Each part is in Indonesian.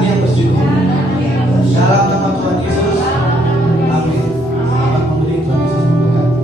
hati yang bersyukur. Dalam nama Tuhan Yesus. Amin. Selamat memberi Tuhan Yesus memberkati.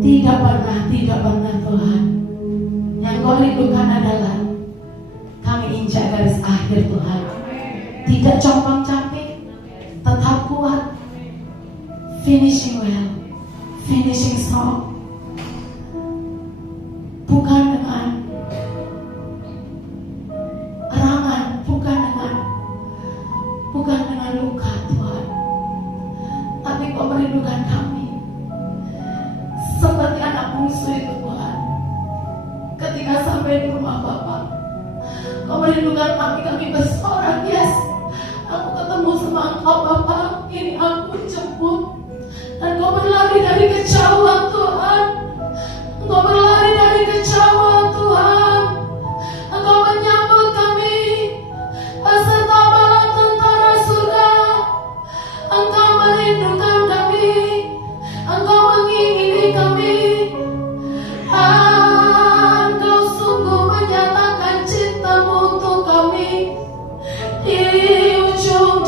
Tidak pernah Tuhan. Yang Kau rindukan adalah kami injak garis akhir Tuhan. Tidak compang-camping, tetap kuat. Finishing well, finishing strong. Bukan dengan erangan, bukan dengan luka Tuhan, tapi Kau merindukan kami seperti anak bungsu itu Tuhan. Ketika sampai di rumah Bapa, Kau merindukan kami bersorak, yes, aku ketemu sama Engkau Bapa, ini aku jemput. Dan Kau berlari dari kejauhan Tuhan. Engkau berlari dari kejauhan Tuhan. Engkau menyambut kami beserta bala tentara surga. Engkau merindukan kami. Engkau mengingini kami. Engkau sungguh menyatakan cinta-Mu untuk kami. Di ujung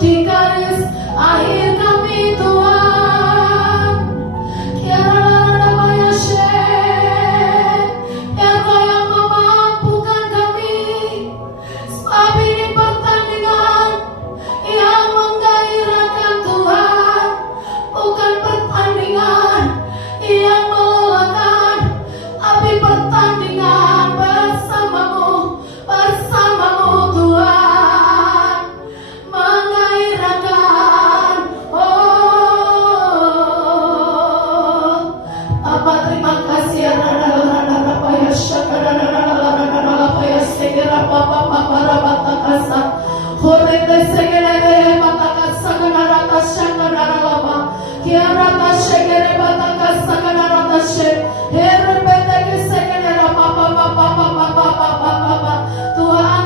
di garis akhir kami Tuhan.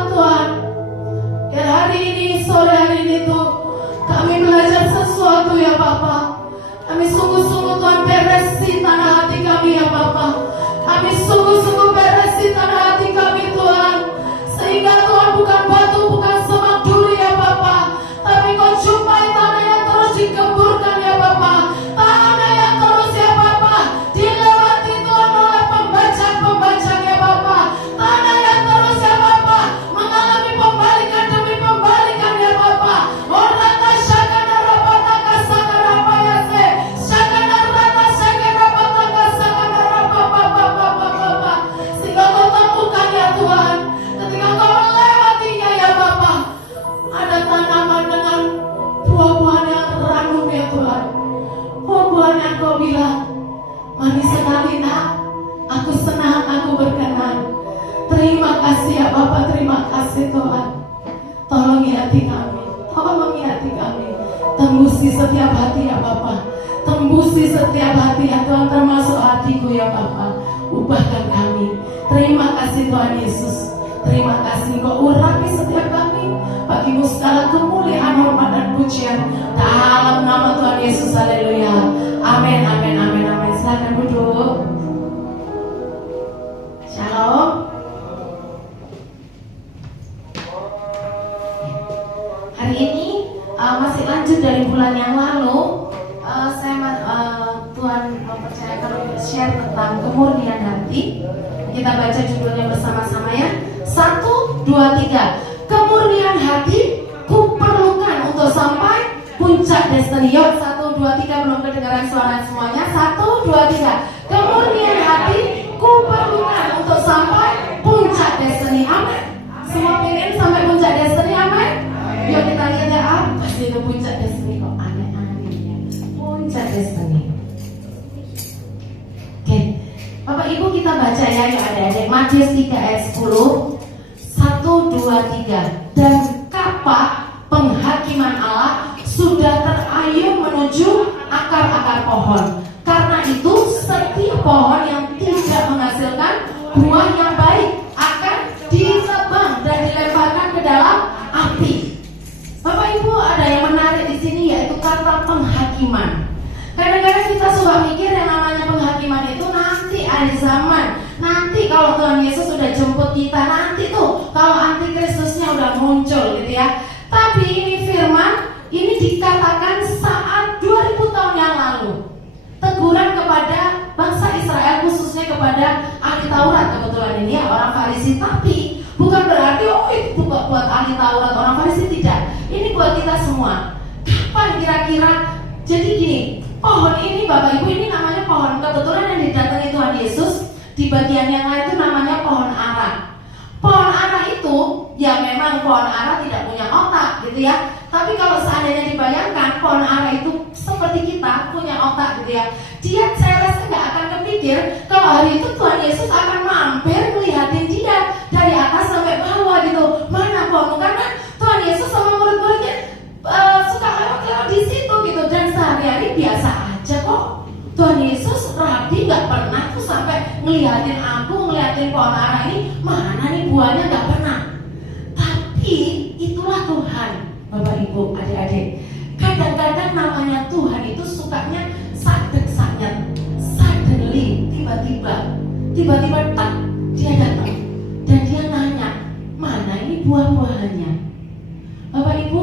Tuhan, hari ini, sore hari ini tuh kami belajar sesuatu ya Bapa. Kami sungguh-sungguh Tuhan beresi tanah hati kami ya Bapa. Kami sungguh-sungguh beresi tanah hati kami Tuhan, sehingga Tuhan bukan batu, bukan semak duri ya Bapa, tapi Kau jumpai tanah yang terus dikeburkan ya Bapa. Tanah yang terus ya Bapa dilewati Tuhan oleh pembajak-pembajak ya Bapa. Tanah yang terus ya Bapa mengalami pembalikan demi pembalikan ya Bapa. Orang tasyakana rapata kasakana payase, syakana rata syakana rapata kasakana rapapa. Sehingga Kau temukan ya Tuhan, ketika Kau melewatinya ya Bapa, ada tanaman dengan buah-buahan yang ranum ya Tuhan. Buah-buahan yang Kau bilang, manis sekali nak, aku senang, aku berkenan. Terima kasih ya Bapa, terima kasih Tuhan. Tolongi hati kami, tolongi hati kami. Tembusi setiap hati ya Bapa, tembusi setiap hati ya Tuhan, termasuk hatiku ya Bapa. Ubahkan kami. Terima kasih Tuhan Yesus. Terima kasih Kau urapi setiap kami. Bagimu segala kemuliaan, hormat dan pujian dalam nama Tuhan Yesus. Haleluya. Amin, amin, amin, amin. Silakan duduk. Shalom. Hari ini masih lanjut dari bulan yang lalu. Tuhan mempercayakan untuk share tentang kemurnian hati. Kita baca judulnya bersama-sama ya. 1, 2, 3. Kemurnian hati kuperlukan untuk sampai puncak destiny. Yuk, 1, 2, 3. Belum kedengaran suara semuanya. 1, 2, 3. Kemurnian hati kuperlukan untuk sampai puncak destiny. Amin. Semua pengen sampai puncak destiny. Amin. Yuk kita lihat ya, apa sih itu puncak destiny? Kok aneh-aneh. Puncak destiny. Oke, Bapak Ibu kita baca ya, yuk adik-adik. Matius 3 ayat 10. 1, 2, 3. Dan kapak penghakiman Allah sudah terayun menuju akar-akar pohon. Karena itu setiap pohon yang tidak menghasilkan buah yang baik akan ditebang dan dilemparkan ke dalam api. Bapak Ibu, ada yang menarik di sini yaitu kata penghakiman. Kadang-kadang kita suka mikir yang namanya penghakiman itu nanti akhir zaman. Nanti kalau Tuhan Yesus sudah jemput kita, nanti tuh kalau antikristusnya udah muncul gitu ya. Tapi ini firman, ini dikatakan saat 2000 tahun yang lalu. Teguran kepada kepada ahli Taurat. Kebetulan ini ya orang Farisi, tapi bukan berarti itu buat ahli Taurat orang Farisi, tidak. Ini buat kita semua. Kapan kira-kira? Jadi gini, pohon ini Bapak Ibu ini namanya pohon. Kebetulan yang didatangi Tuhan Yesus di bagian yang lain itu namanya pohon ara. Pohon ara itu ya memang pohon ara tidak punya otak gitu ya. Tapi kalau seandainya dibayangkan pohon ara itu seperti kita punya otak gitu ya, saya rasa nggak akan kepikir kalau hari itu Tuhan Yesus akan mampir ngeliatin dia dari atas sampai bawah gitu. Mana pohon? Karena Tuhan Yesus sama murid-muridnya suka lewat di situ gitu, dan sehari-hari biasa aja kok. Tuhan Yesus rabi nggak pernah tuh sampai ngeliatin pohon ara ini mana nih buahnya, nggak pernah. Tapi itulah Tuhan, Bapak Ibu, adik-adik. Kadang-kadang namanya Tuhan itu sukanya suddenly, tiba-tiba tak dia datang dan dia nanya, mana ini buah-buahannya. Bapak Ibu,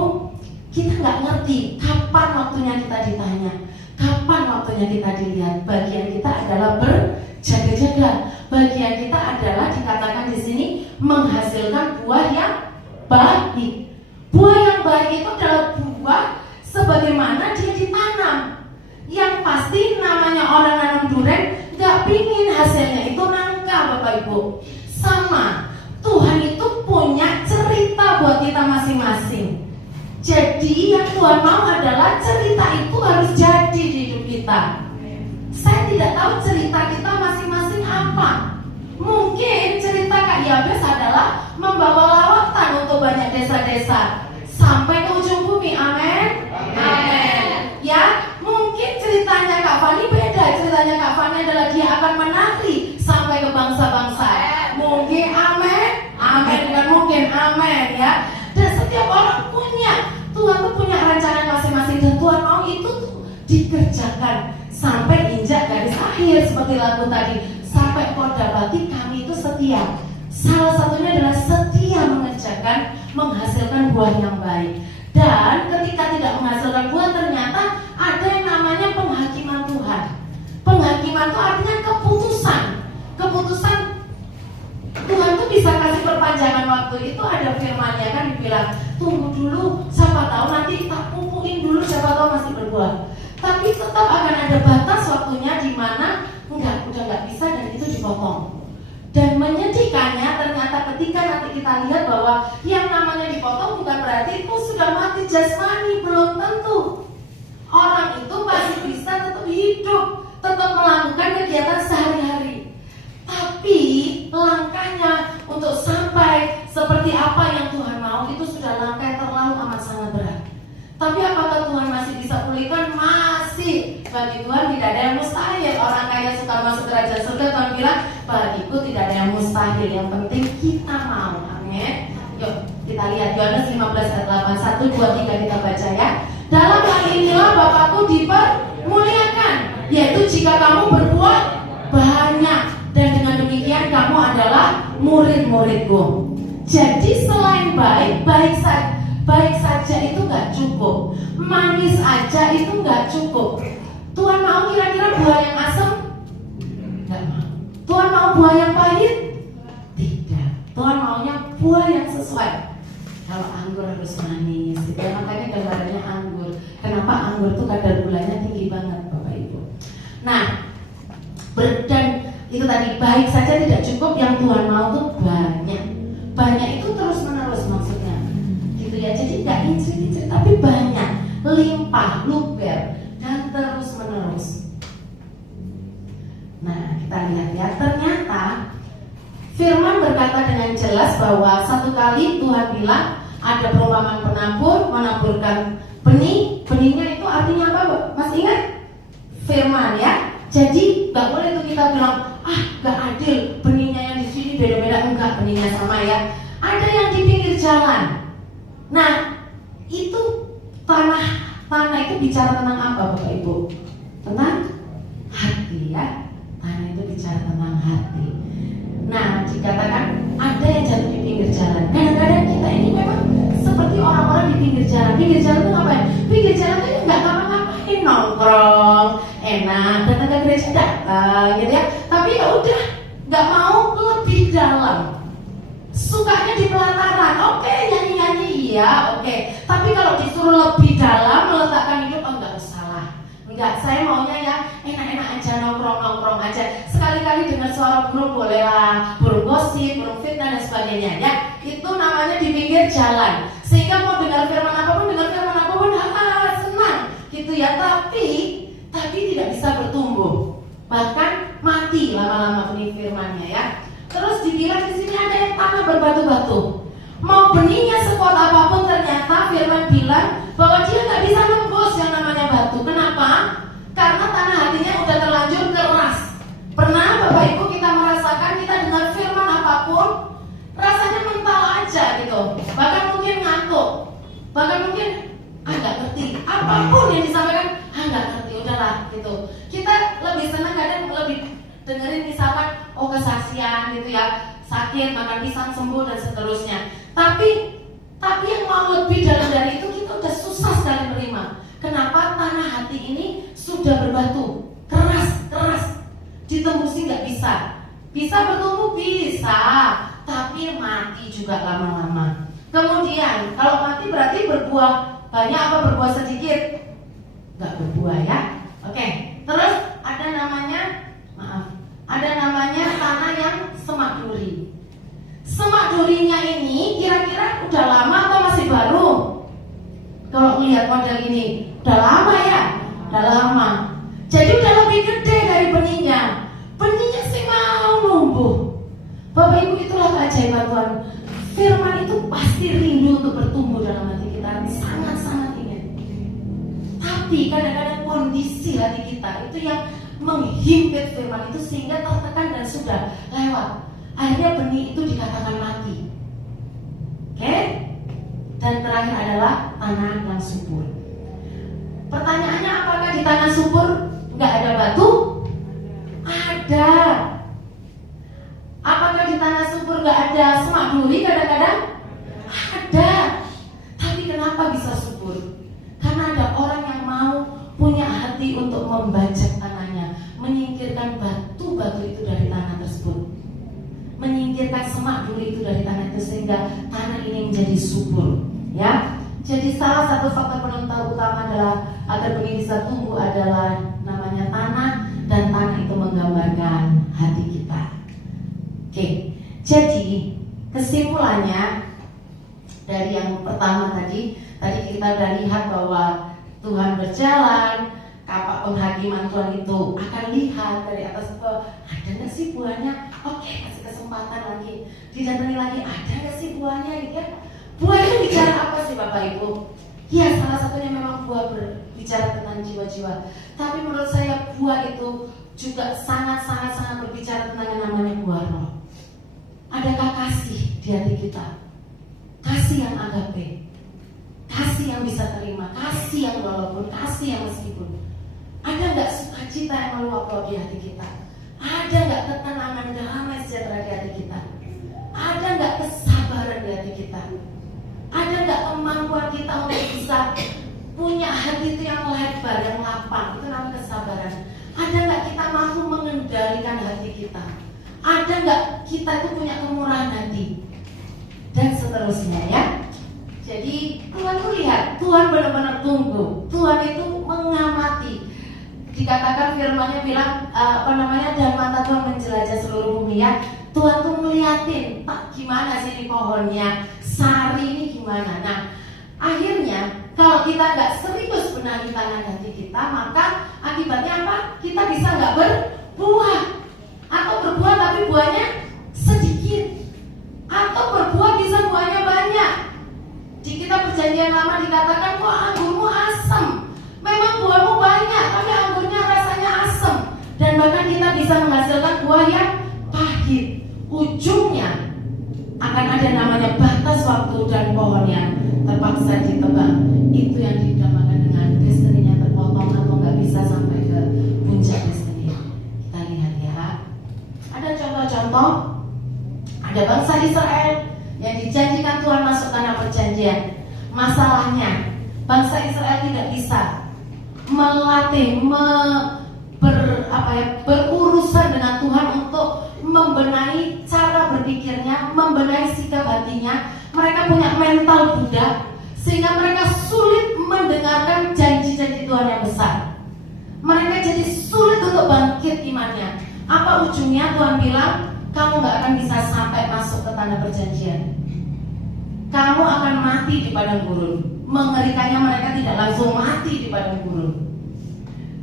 kita nggak ngerti kapan waktunya kita ditanya, kapan waktunya kita dilihat. Bagian kita adalah berjaga-jaga. Bagian kita adalah dikatakan di sini menghasilkan buah yang baik. Buah yang baik itu adalah buah sebagaimana dia ditanam. Yang pasti namanya orang nanam durian nggak pingin hasilnya itu nangka, Bapak Ibu. Sama, Tuhan itu punya cerita buat kita masing-masing. Jadi yang Tuhan mau adalah cerita itu harus jadi di hidup kita. Saya tidak tahu cerita kita masing-masing apa. Mungkin cerita Kak Yabes adalah membawa lawatan untuk banyak desa-desa sampai ke ujung bumi. Amin. Amin. Ya, mungkin ceritanya Kak Fani beda. Ceritanya Kak Fani adalah dia akan menari sampai ke bangsa-bangsa. Mungkin amin. Amin, bukan mungkin, amin ya. Dan setiap orang punya, Tuhan tuh punya rencana masing-masing, dan Tuhan mau itu tuh dikerjakan sampai injak garis akhir seperti lagu tadi, sampai kau dapati kami itu setia. Salah satunya adalah setia mengerjakan, menghasilkan buah yang baik. Dan ketika tidak menghasilkan buah, ternyata ada yang namanya penghakiman Tuhan. Penghakiman itu artinya keputusan. Keputusan Tuhan tuh bisa kasih perpanjangan waktu. Itu ada firman-Nya kan, dibilang tunggu dulu, siapa tahu nanti tak pupukin dulu, siapa tahu masih berbuah. Tapi tetap akan ada batas waktunya di mana udah nggak bisa, dan itu dipotong. Dan menyedihkannya ternyata ketika nanti kita lihat bahwa yang namanya dipotong bukan berarti itu sudah mati jasmani, belum tentu. Orang itu masih bisa tetap hidup, tetap melakukan kegiatan sehari-hari. Tapi langkahnya untuk sampai seperti apa yang Tuhan mau itu sudah langkah yang terlalu amat sangat berat. Tapi apakah Tuhan masih bisa pulihkan? Masih. Bagi Tuhan tidak ada yang mustahil. Orang kaya suka masuk kerajaan surga. Tuhan bilang, bagiku tidak ada yang mustahil. Yang penting kita mau. Amin. Yuk kita lihat Yohanes 15 ayat 8. 1, 2, 3 kita baca ya. Dalam hal inilah Bapakku dipermuliakan, yaitu jika kamu berbuah banyak, dan dengan demikian kamu adalah murid-muridku. Jadi selain baik saja itu nggak cukup, manis aja itu nggak cukup. Tuhan mau kira-kira buah yang asam? Nggak mau. Tuhan mau buah yang pahit? Tidak. Tuhan maunya buah yang sesuai. Kalau anggur harus manis, gitu. Makanya gambarannya anggur. Kenapa anggur itu kadar gulanya tinggi banget, Bapak Ibu? Nah, dan itu tadi baik saja tidak cukup, yang Tuhan mau tuh banyak. Banyak itu terus menerus maksudnya, gitu ya. Jadi nggak incrit-incrit, tapi banyak, limpah, luber, dan terus menerus. Nah, kita lihat ya. Ternyata Firman berkata dengan jelas bahwa satu kali Tuhan bilang ada perumpamaan penabur menaburkan benih. Benihnya itu artinya apa, Mas ingat? Firman ya. Jadi nggak boleh tuh kita bilang nggak adil, benihnya yang di sini beda-beda. Enggak, benihnya sama ya. Ada yang di pinggir jalan. Nah, itu tanah itu bicara tentang apa, Bapak Ibu? Tentang hati ya. Tanah itu bicara tentang hati. Nah, dikatakan ada yang jatuh di pinggir jalan. Kadang-kadang kita ini memang seperti orang-orang di pinggir jalan. Pinggir jalan itu ngapain? Pinggir jalan itu nggak ngapa-ngapain, nongkrong, enak, datang ke gereja datang gitu ya. Tapi ya udah, nggak mau lebih dalam. Sukanya di pelataran, oke, nyanyi-nyanyi iya, oke. Tapi kalau disuruh lebih dalam meletakkan hidup, enggak usah lah. Enggak, saya maunya ya enak-enak aja, nongkrong-nongkrong aja. Sekali-kali dengar suara burung boleh lah, burung gosip, burung fitnah dan sebagainya ya. Itu namanya di pinggir jalan. Sehingga mau dengar firman apapun, senang gitu ya. Tapi tidak bisa bertumbuh. Bahkan mati lama-lama benih firmannya ya. Terus dibilang di sini ada yang tanah berbatu-batu. Mau benihnya sekuat apapun, ternyata firman bilang bahwa dia nggak bisa nembus yang namanya batu. Kenapa? Karena tanah hatinya udah terlanjur keras. Pernah Bapak Ibu kita merasakan, kita dengar firman apapun rasanya mental aja gitu. Bahkan mungkin ngantuk. Bahkan mungkin nggak ngerti. Apapun yang disampaikan, nggak ngerti, udahlah gitu. Kita lebih senang kadang lebih dengerin misalkan kesaksian gitu ya, sakit makan pisang sembuh dan seterusnya. Tapi yang mau lebih dalam dari itu kita udah susah sekali menerima. Kenapa? Tanah hati ini sudah berbatu, keras, ditembusi nggak bisa. Bisa bertumbuh bisa, tapi mati juga lama-lama. Kemudian kalau mati berarti berbuah banyak apa berbuah sedikit? Nggak berbuah ya. Oke. Terus ada namanya tanah yang semak duri. Semak durinya ini kira-kira udah lama atau masih baru? Kalau melihat model ini, udah lama ya? Udah lama. Jadi udah lebih gede dari benihnya. Benihnya sih mau numbuh. Bapak Ibu, itulah keajaiban Tuhan. Firman itu pasti rindu untuk bertumbuh dalam hati kita. Sangat-sangat ingin. Tapi kadang-kadang kondisi hati kita itu yang menghimpit firman itu sehingga tertekan dan sudah lewat. Akhirnya benih itu dikatakan mati. Oke? Dan terakhir adalah tanah yang subur. Pertanyaannya, apakah di tanah subur nggak ada batu? Ada. Apakah di tanah subur nggak ada semak duri kadang-kadang? Ada. Tapi kenapa bisa subur? Karena ada orang yang mau punya hati untuk membajak tanahnya, menyingkirkan batu-batu itu dari tanah tersebut, menyingkirkan semak duri itu dari tanah itu sehingga tanah ini menjadi subur. Ya, jadi salah satu faktor penentu utama adalah agar benih bisa tumbuh adalah namanya tanah, dan tanah itu menggambarkan hati kita. Oke, jadi kesimpulannya dari yang pertama tadi kita sudah lihat bahwa Tuhan berjalan, kapak penghakiman Tuhan itu akan lihat dari atas ke ada nggak sih buahnya? Oke, kasih kesempatan lagi, didatangi lagi, ada nggak sih buahnya? Gitu. Buah itu bicara apa sih Bapak Ibu? Ya, salah satunya memang buah berbicara tentang jiwa-jiwa. Tapi menurut saya buah itu juga sangat berbicara tentang yang namanya buah roh. Adakah kasih di hati kita? Kasih yang agape, kasih yang bisa terima, kasih yang walaupun, kasih yang meskipun. Ada nggak sukacita yang meluap di hati kita? Ada nggak ketenangan, damai sejahtera di hati kita? Ada nggak kesabaran di hati kita? Ada nggak kemampuan kita untuk bisa punya hati itu yang lebar, yang lapang? Itu namanya kesabaran. Ada nggak kita mampu mengendalikan hati kita? Ada nggak kita itu punya kemurahan hati? Dan seterusnya ya. Jadi Tuhan tuh lihat, Tuhan benar-benar tunggu. Tuhan itu mengamati. Dikatakan firman-Nya bilang dan mata Tuhan menjelajah seluruh bumi ya. Tuhan tuh ngeliatin, gimana sih di pohonnya, sari ini gimana. Nah, akhirnya kalau kita nggak serius benahi tangan hati kita, maka akibatnya apa? Kita bisa nggak berbuah, atau berbuah tapi buahnya sedikit, atau berbuah bisa buahnya banyak. Di kitab Perjanjian Lama dikatakan, kok anggurmu asam. Memang buahmu banyak, tapi anggurnya rasanya asam. Dan bahkan kita bisa menghasilkan buah yang pahit. Ujungnya akan ada namanya batas waktu dan pohonnya terpaksa ditebang. Itu yang dinamakan dengan destiny-nya terpotong atau nggak bisa sampai ke puncak destiny. Kita lihat ya. Ada contoh-contoh. Ada bangsa Israel yang dijanjikan Tuhan masuk tanah perjanjian. Masalahnya bangsa Israel tidak bisa melatih, berurusan dengan Tuhan untuk membenahi cara berpikirnya, membenahi sikap hatinya. Mereka punya mental Buddha, sehingga mereka sulit mendengarkan janji-janji Tuhan yang besar. Mereka jadi sulit untuk bangkit imannya. Apa ujungnya? Tuhan bilang, kamu gak akan bisa sampai masuk ke tanah perjanjian. Kamu akan mati di padang gurun. Mengerikannya, mereka tidak langsung mati di padang gurun.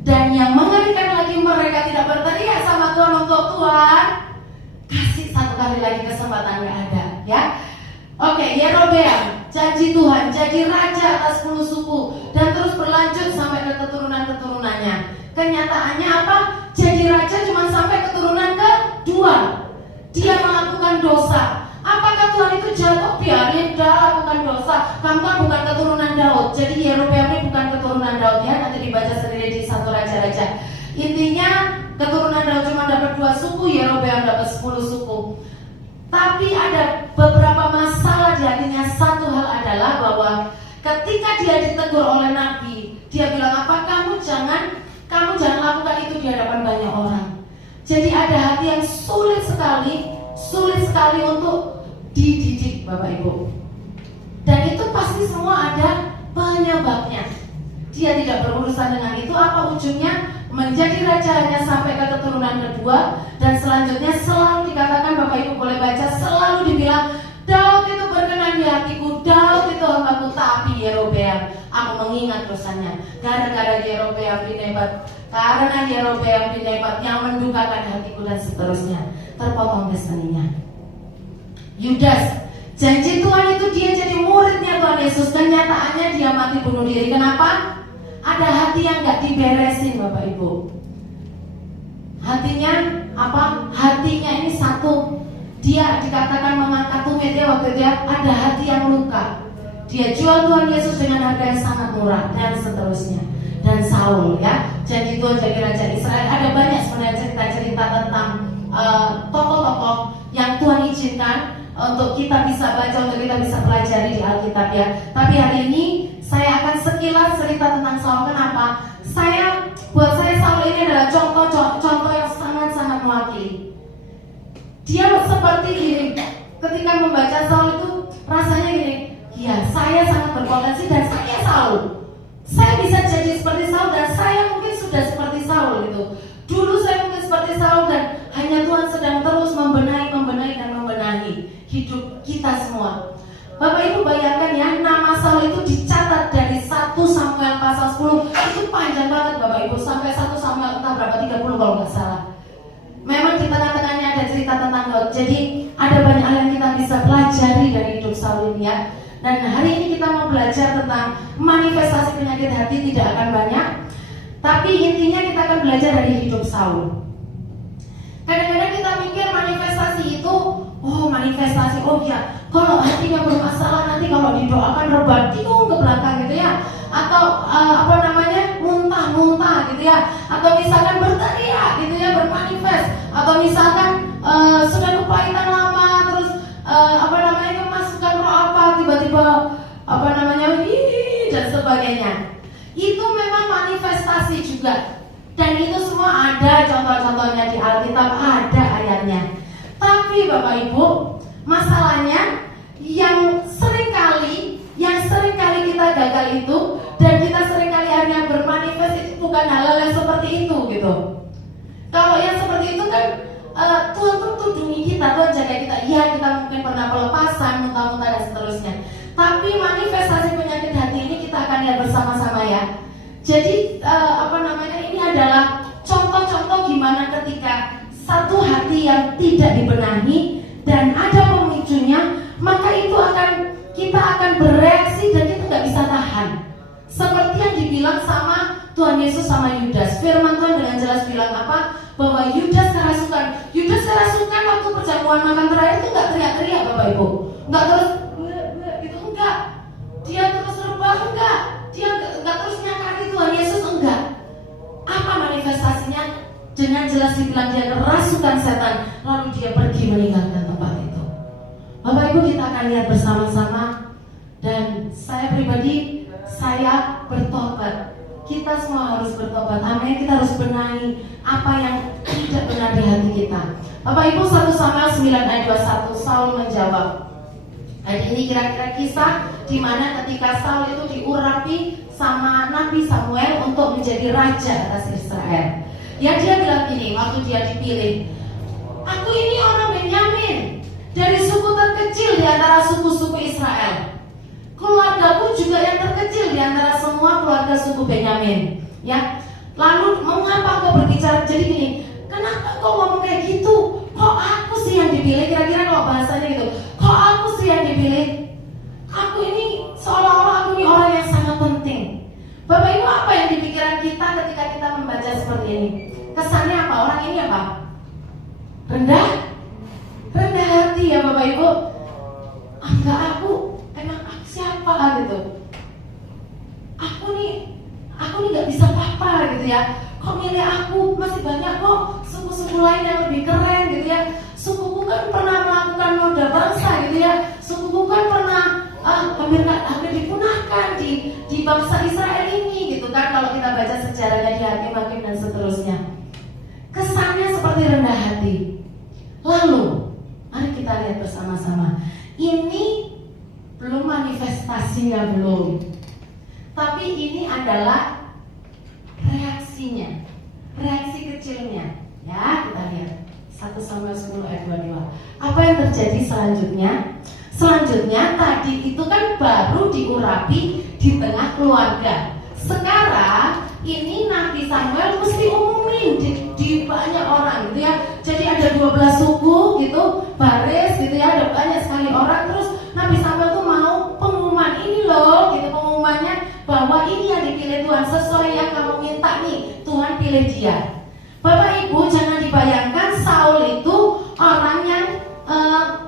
Dan yang mengerikan lagi, mereka tidak berteriak sama Tuhan untuk Tuhan, kasih satu kali lagi kesempatan. Gak ada, ya. Oke, Yerobeam, janji Tuhan, jadi raja atas 10 suku, dan terus berlanjut sampai ke keturunan-keturunannya. Kenyataannya apa? Jadi raja cuma sampai keturunan kedua. Dia melakukan dosa. Apakah Tuhan itu jatuh? Biarin dia lakukan dosa. Kamu kan bukan keturunan Daud. Jadi Yerobeam ini bukan keturunan Daud, ya. Nanti dibaca sendiri di 1 Raja-Raja. Intinya keturunan Daud cuma dapat 2 suku, Yerobeam dapat 10 suku. Tapi ada beberapa masalah di hatinya. Satu hal adalah bahwa ketika dia ditegur oleh Nabi, dia bilang apa? Kamu jangan lakukan itu di hadapan banyak orang. Jadi ada hati yang sulit sekali untuk dididik, Bapak Ibu. Dan itu pasti semua ada penyebabnya. Dia tidak berurusan dengan itu. Apa ujungnya? Menjadi raja hanya sampai ke keturunan kedua. Dan selanjutnya selalu dikatakan, Bapak Ibu boleh baca, selalu dibilang, Daud itu berkenan di hatiku, Daud itu hambaku. Tapi Yerobeam, aku mengingat dosanya. Gara-gara Yerobeam dinebat, karena Yerobeam dinebat yang mendukakan hatiku, dan seterusnya. Terpotong destininya. Yudas, janji Tuhan itu dia jadi muridnya Tuhan Yesus. Kenyataannya dia mati bunuh diri. Kenapa? Ada hati yang gak diberesin, Bapak Ibu. Hatinya apa? Hatinya ini satu. Dia dikatakan mengangkat tumit, dia waktu dia ada hati yang luka. Dia jual Tuhan Yesus dengan harga yang sangat murah, dan seterusnya. Dan Saul, ya, jadi Tuhan jadi raja Israel. Ada banyak sebenarnya cerita-cerita tentang tokoh-tokoh yang Tuhan izinkan untuk kita bisa baca, untuk kita bisa pelajari di Alkitab, ya. Tapi hari ini saya akan sekilas cerita tentang Saul. Kenapa? Buat saya Saul ini adalah contoh yang sangat-sangat mewakili. Dia seperti gini, ketika membaca Saul itu rasanya gini, ya saya sangat berpotensi dan saya Saul. Saya bisa jadi seperti Saul, dan saya mungkin sudah seperti Saul gitu. Dulu saya mungkin seperti Saul, dan hanya Tuhan sedang terus membenahi hidup kita semua. Bapak Ibu bayangkan ya, nama Saul itu dicatat dari 1 Samuel pasal 10. Itu panjang banget Bapak Ibu, sampai 1 Samuel entah berapa, 30 kalau nggak salah. Memang di tengah-tengahnya ada cerita tentang Daud. Jadi ada banyak hal yang kita bisa pelajari dari hidup Saul ini, ya. Dan hari ini kita mau belajar tentang manifestasi penyakit hati. Tidak akan banyak, tapi intinya kita akan belajar dari hidup Saul. Kadang-kadang kita mikir manifestasi itu, oh ya, kalau hatinya bermasalah nanti kalau didoakan rebatiung ke belakang gitu ya, atau muntah-muntah gitu ya, atau misalkan berteriak gitu ya, bermanifest, atau misalkan sudah kepahitan lama, terus kemasukan roh apa, tiba-tiba dan sebagainya. Itu memang manifestasi juga, dan itu semua ada contoh-contohnya di Alkitab, ada ayatnya. Tapi Bapak Ibu, masalahnya yang seringkali kita gagal itu, dan kita seringkali hanya bermanifest itu bukan hal-hal yang seperti itu gitu. Kalau yang seperti itu kan Tuhan tuh tudungi kita, Tuhan jaga kita. Iya, kita mungkin pernah pelepasan, muntah-muntah dan seterusnya. Tapi manifestasi penyakit hati ini kita akan lihat bersama-sama, ya. Jadi ini adalah contoh-contoh gimana ketika satu hati yang tidak dibenahi dan ada pemicunya, maka itu kita akan bereaksi dan kita nggak bisa tahan. Seperti yang dibilang sama Tuhan Yesus sama Yudas. Firman Tuhan dengan jelas bilang apa? Bahwa Yudas kerasukan waktu perjamuan makan terakhir itu nggak teriak-teriak, Bapak Ibu. Nggak terus gitu, enggak. Dia terus rebah, enggak. Dia nggak terus nyakati Tuhan Yesus, enggak. Apa manifestasinya? Dengan jelas dibilang dia kerasukan setan, lalu dia pergi meninggalkan tempat itu. Bapak Ibu, kita akan lihat bersama-sama. Dan saya pribadi, saya bertobat. Kita kita semua harus bertobat. Amin. Kita harus benahi apa yang tidak benar di hati kita. Bapak Ibu, 1 Samuel 9 ayat 21, Saul menjawab. Ini kira-kira kisah di mana ketika Saul itu diurapi sama Nabi Samuel untuk menjadi raja atas Israel. Ya, dia bilang gini waktu dia dipilih, aku ini orang Benyamin, dari suku terkecil di antara suku-suku Israel. Keluargaku juga yang terkecil di antara semua keluarga suku Benyamin. Ya, lalu mengapa kau berbicara jadi gini? Kenapa kau ngomong kayak gitu? Kok aku sih yang dipilih? Kira-kira kalau bahasanya gitu. Kok aku sih yang dipilih? Aku ini seolah-olah aku ini orang yang sangat penting. Bapak Ibu, apa yang di pikiran kita ketika kita membaca seperti ini? Kesannya apa? Orang ini apa? Rendah hati ya Bapak Ibu. Enggak, emang aku siapa gitu? Aku nih nggak bisa apa-apa gitu ya. Kok milih aku? Masih banyak kok suku-suku lain yang lebih keren gitu ya. Sukuku kan pernah melakukan noda bangsa gitu ya. Sukuku kan pernah hampir dipunahkan di bangsa Israel ini gitu kan. Kalau kita baca sejarahnya di Hakim-Hakim dan seterusnya, kesannya seperti rendah hati. Lalu mari kita lihat bersama-sama. Ini belum manifestasinya belum, tapi ini adalah reaksinya, reaksi kecilnya. Ya, kita lihat 1 Samuel 10 ayat 22. Apa yang terjadi selanjutnya? Selanjutnya tadi itu kan baru diurapi di tengah keluarga. Sekarang ini Nabi Samuel mesti umumin di banyak orang gitu ya. Jadi ada 12 suku gitu, baris gitu ya, ada banyak sekali orang. Terus Nabi Samuel tuh mau pengumuman ini loh, gitu, pengumumannya bahwa ini yang dipilih Tuhan, sesuai yang kamu minta nih, Tuhan pilih dia. Bapak Ibu, jangan dibayangkan Saul itu orang yang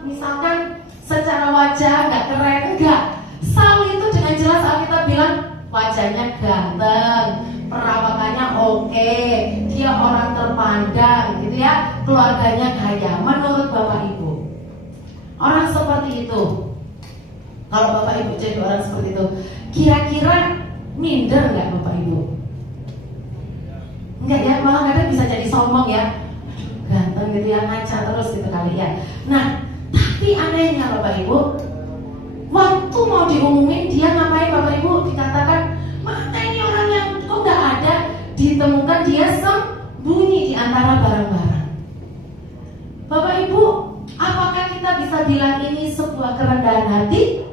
misalkan secara wajah nggak keren, enggak. Saul itu dengan jelas Alkitab bilang wajahnya ganteng, perawakannya oke, dia orang terpandang gitu ya, keluarganya kaya. Menurut Bapak Ibu, orang seperti itu, kalau Bapak Ibu jadi orang seperti itu, kira-kira minder nggak Bapak Ibu? Enggak ya, malah kadang bisa jadi sombong ya, ganteng gitu ya, ngaca terus gitu kali ya. Nah, tapi anehnya Bapak Ibu, waktu mau diumumin dia ngapain Bapak Ibu? Dikatakan, mana ini orang yang kok nggak ada? Ditemukan dia sembunyi di antara barang-barang. Bapak Ibu, apakah kita bisa bilang ini sebuah kerendahan hati?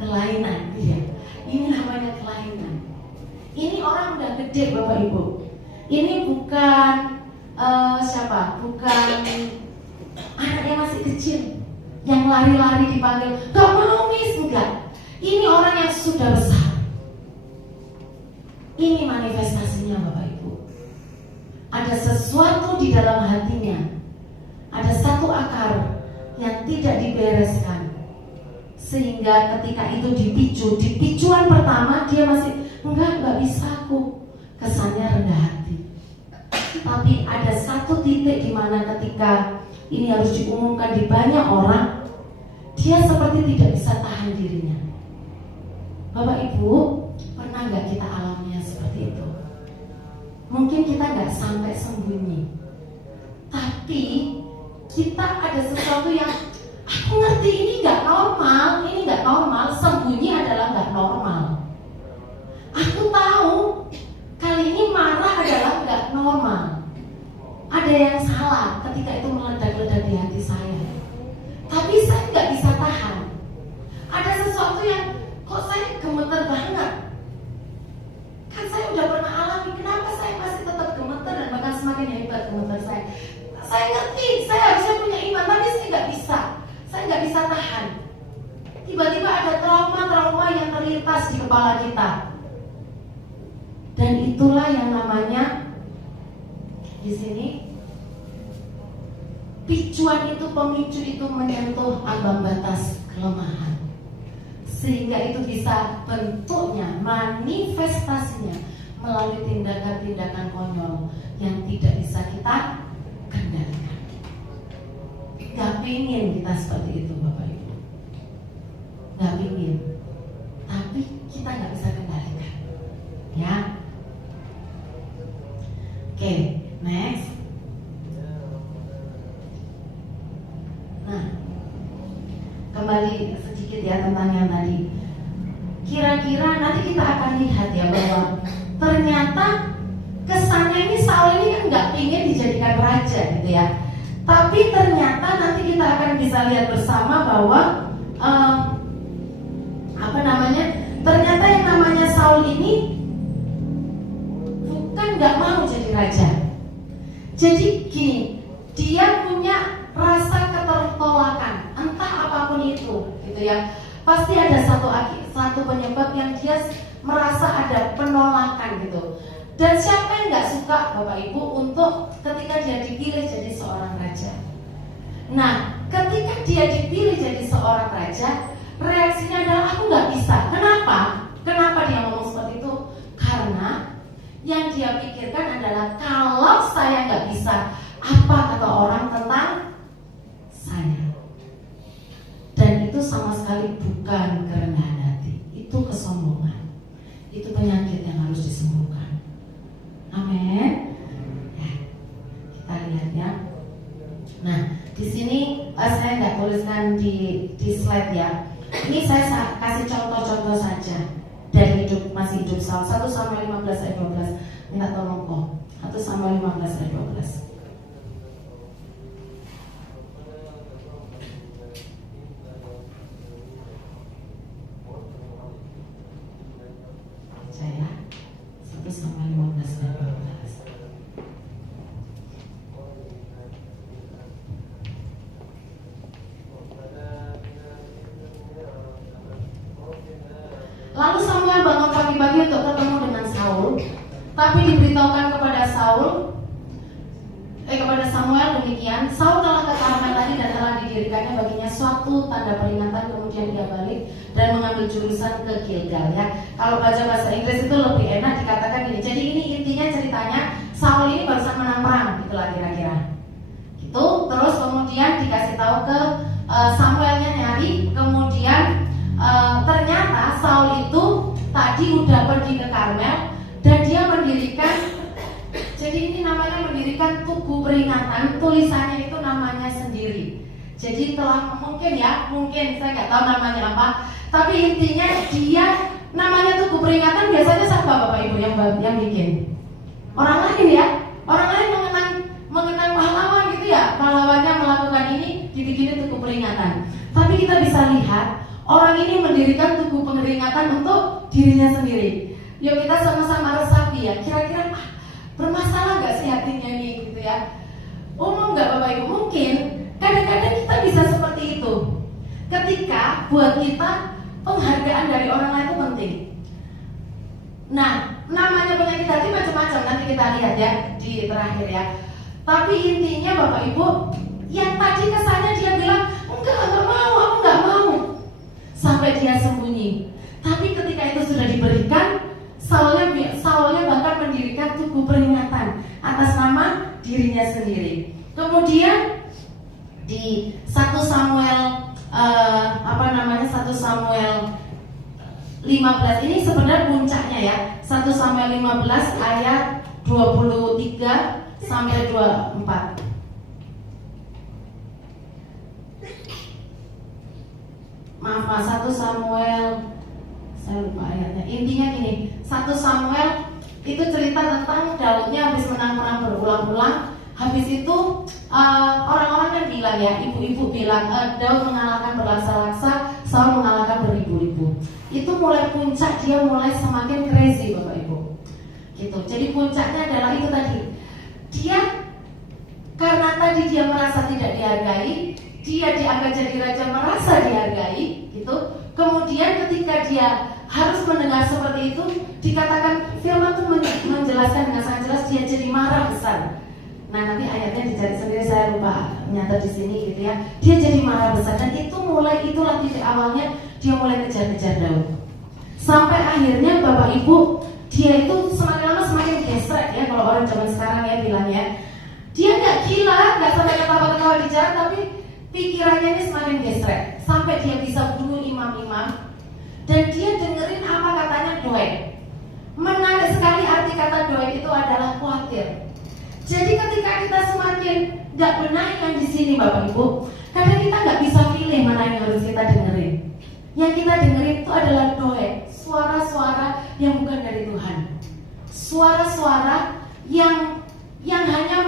Kelainan, ya. Ini namanya kelainan. Ini orang udah gede Bapak Ibu. Ini bukan siapa? Bukan anak yang masih kecil yang lari-lari dipanggil, gak mau miss, enggak. Ini orang yang sudah besar. Ini manifestasinya Bapak Ibu. Ada sesuatu di dalam hatinya, ada satu akar yang tidak dibereskan, sehingga ketika itu dipicuan pertama dia masih enggak bisa aku, kesannya rendah hati. Tapi ada satu titik di mana ketika ini harus diumumkan di banyak orang, dia seperti tidak bisa tahan dirinya. Bapak Ibu, pernah nggak kita alaminya seperti itu? Mungkin kita nggak sampai sembunyi, tapi kita ada sesuatu yang aku ngerti ini nggak normal, sembunyi adalah nggak normal. Aku tahu kali ini marah adalah nggak normal. Ada yang salah ketika itu meledak-ledak di hati saya, tapi saya nggak bisa tahan. Ada sesuatu yang kok saya gemeter banget. Kan saya udah pernah alami, kenapa saya masih tetap gemeter dan bahkan semakin hebat gemeter saya. Saya ngerti, saya harusnya punya iman, tapi saya nggak bisa tahan. Tiba-tiba ada trauma-trauma yang terlintas di kepala kita. Dan itulah yang namanya di sini picuan itu, pemicu itu menyentuh ambang batas kelemahan, sehingga itu bisa bentuknya, manifestasinya melalui tindakan-tindakan konyol yang tidak bisa kita kendalikan. Gak pingin kita seperti itu Bapak Ibu, gak pingin, tapi kita gak bisa kendalikan. Oke, next. Nah, kembali sedikit ya tentang yang tadi. Kira-kira nanti kita akan lihat ya bahwa ternyata kesannya ini Saul ini kan nggak ingin dijadikan raja gitu ya. Tapi ternyata nanti kita akan bisa lihat bersama bahwa ternyata yang namanya Saul ini bukan nggak mau jadi raja. Jadi gini, dia punya rasa ketertolakan, entah apapun itu, gitu ya. Pasti ada satu penyebab yang dia merasa ada penolakan gitu. Dan siapa yang nggak suka Bapak Ibu untuk ketika dia dipilih jadi seorang raja? Nah, ketika dia dipilih jadi seorang raja, reaksinya adalah aku nggak bisa. Kenapa? Kenapa dia ngomong seperti itu? Karena yang dia pikirkan adalah kalau saya nggak bisa, apa kata orang tentang saya? Dan itu sama sekali bukan kerendahan hati, itu kesombongan, itu penyakit yang harus disembuhkan. Amin. Ya, kita lihat ya. Nah, di sini saya nggak tuliskan di slide ya. Ini saya kasih contoh-contoh saja dari masih hidup Saul. 1 Samuel 15 ayat 12. Minta tolong kok. 1 Samuel 15 ayat 12. Saya 1 Samuel 15 ayat 12. Lalu Samuel bangun pagi-pagi untuk ketemu dengan Saul, tapi diberitahukan kepada Samuel demikian, Saul telah ke Karmel tadi dan telah didirikannya baginya suatu tanda peringatan. Kemudian dia balik dan mengambil jurusan ke Gilgal ya. Kalau baca bahasa Inggris itu lebih enak dikatakan gini. Jadi ini intinya ceritanya Saul ini barusan menang perang gitulah kira-kira. Gitu. Terus kemudian dikasih tahu ke Samuelnya nyari, kemudian ternyata Saul itu tadi udah pergi ke Karmel dan dia mendirikan, jadi ini namanya mendirikan tugu peringatan, tulisannya itu namanya sendiri. Jadi telah mungkin saya nggak tahu namanya apa, tapi intinya dia namanya tugu peringatan biasanya siapa Bapak Ibu yang bikin? Orang lain ya, orang lain mengenang pahlawan gitu ya, pahlawannya melakukan ini dibikin tugu peringatan. Tapi kita bisa lihat orang ini mendirikan tugu peringatan untuk dirinya sendiri. Yuk kita sama-sama resapi ya. Kira-kira bermasalah nggak sih hatinya ini gitu ya? Umum nggak Bapak Ibu? Mungkin kadang-kadang kita bisa seperti itu. Ketika buat kita penghargaan dari orang lain itu penting. Nah, namanya penyakit hati macam-macam. Nanti kita lihat ya di terakhir ya. Tapi intinya Bapak Ibu, yang tadi kesannya dia bilang enggak mau, aku nggak mau. Sampai dia sembunyi. Tapi ketika itu sudah diberikan, Saulnya bahkan mendirikan tugu peringatan atas nama dirinya sendiri. Kemudian di 1 Samuel 15 ini sebenarnya puncaknya ya. 1 Samuel 15 ayat 23 sampai 24. Maaf, 1 Samuel, saya lupa ayatnya. Intinya gini, 1 Samuel itu cerita tentang Daudnya habis menang-menang berulang-ulang. Habis itu orang-orang kan bilang ya, ibu-ibu bilang Daud mengalahkan berlaksa-laksa, Saul mengalahkan beribu-ribu. Itu mulai puncak, dia mulai semakin crazy Bapak Ibu. Gitu. Jadi puncaknya adalah itu tadi. Dia karena tadi dia merasa tidak dihargai, dia diangkat jadi raja merasa dihargai, gitu. Kemudian ketika dia harus mendengar seperti itu, dikatakan firman itu menjelaskan dengan sangat jelas, dia jadi marah besar. Nah nanti ayatnya dicari sendiri, saya lupa nyata di sini gitu ya. Dia jadi marah besar dan itulah titik awalnya dia mulai kejar-kejar Daud. Sampai akhirnya Bapak Ibu, dia itu semakin lama semakin gesrek ya, kalau orang zaman sekarang ya bilangnya. Dia nggak gila, nggak sampai ketawa-ketawa di jalan, tapi pikirannya ini semakin gesrek sampai dia bisa bunuh imam-imam. Dan dia dengerin apa katanya Doeg. Menarik sekali arti kata Doeg itu adalah khawatir. Jadi ketika kita semakin nggak benahi yang di sini Bapak Ibu, karena kita nggak bisa pilih mana yang harus kita dengerin. Yang kita dengerin itu adalah doa, suara-suara yang bukan dari Tuhan, suara-suara yang hanya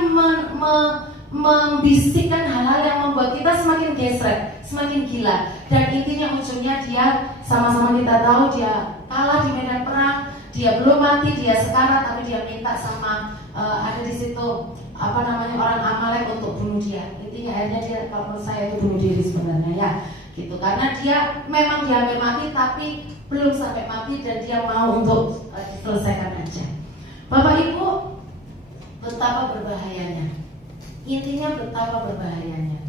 membisikkan hal-hal yang membuat kita semakin gesrek, semakin gila. Dan intinya ujungnya dia sama-sama kita tahu dia kalah di medan perang, dia belum mati, dia sekarat, tapi dia minta sama ada di situ orang Amalek untuk bunuh dia. Intinya akhirnya dia, kalau menurut saya itu bunuh diri sebenarnya ya, gitu. Karena dia memang diambil mati tapi belum sampai mati dan dia mau untuk diselesaikan aja. Bapak Ibu, betapa berbahayanya. Intinya betapa berbahayanya.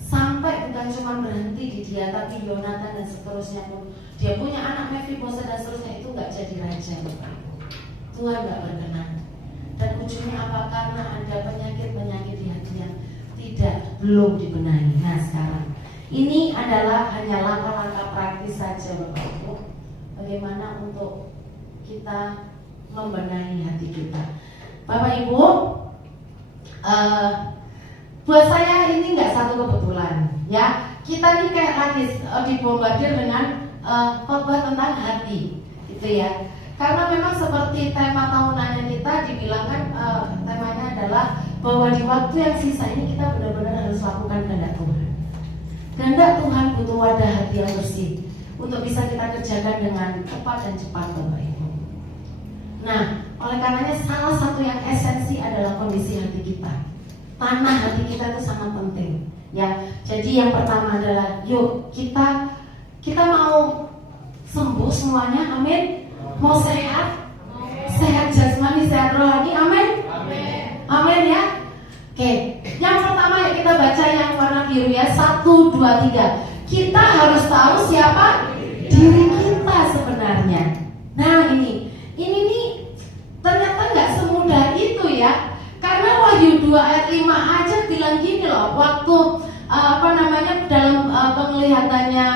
Sampai bukan cuma berhenti di dia, tapi Yonatan dan seterusnya pun, dia punya anak Mephiboset dan seterusnya itu nggak jadi raja. Tuhan nggak berkenan. Dan ujungnya apa? Karena ada penyakit-penyakit di hati yang belum dibenahi. Nah sekarang ini adalah hanya langkah-langkah praktis saja Bapak Ibu, bagaimana untuk kita membenahi hati kita. Bapak Ibu, buat saya ini nggak satu kebetulan ya. Kita ini kayak hadis dibombardir dengan khotbah tentang hati gitu ya. Karena memang seperti tema tahunannya kita dibilangkan, temanya adalah bahwa di waktu yang sisa ini kita benar-benar harus lakukan kehendak Tuhan. Kehendak Tuhan butuh wadah hati yang bersih untuk bisa kita kerjakan dengan tepat dan cepat Bapak Ibu. Nah, oleh karenanya salah satu yang esensi adalah kondisi hati kita. Tanah hati kita itu sangat penting ya. Jadi yang pertama adalah yuk kita mau sembuh semuanya, amin. Mau sehat, sehat jasmani, sehat rohani, amin. Amin ya. Oke, yang pertama ya kita baca yang warna biru ya, 1, 2, 3. Kita harus tahu siapa diri kita sebenarnya. Nah ini nih ternyata nggak semudah itu ya. Karena Wahyu 2 ayat 5 aja bilang gini loh, waktu dalam penglihatannya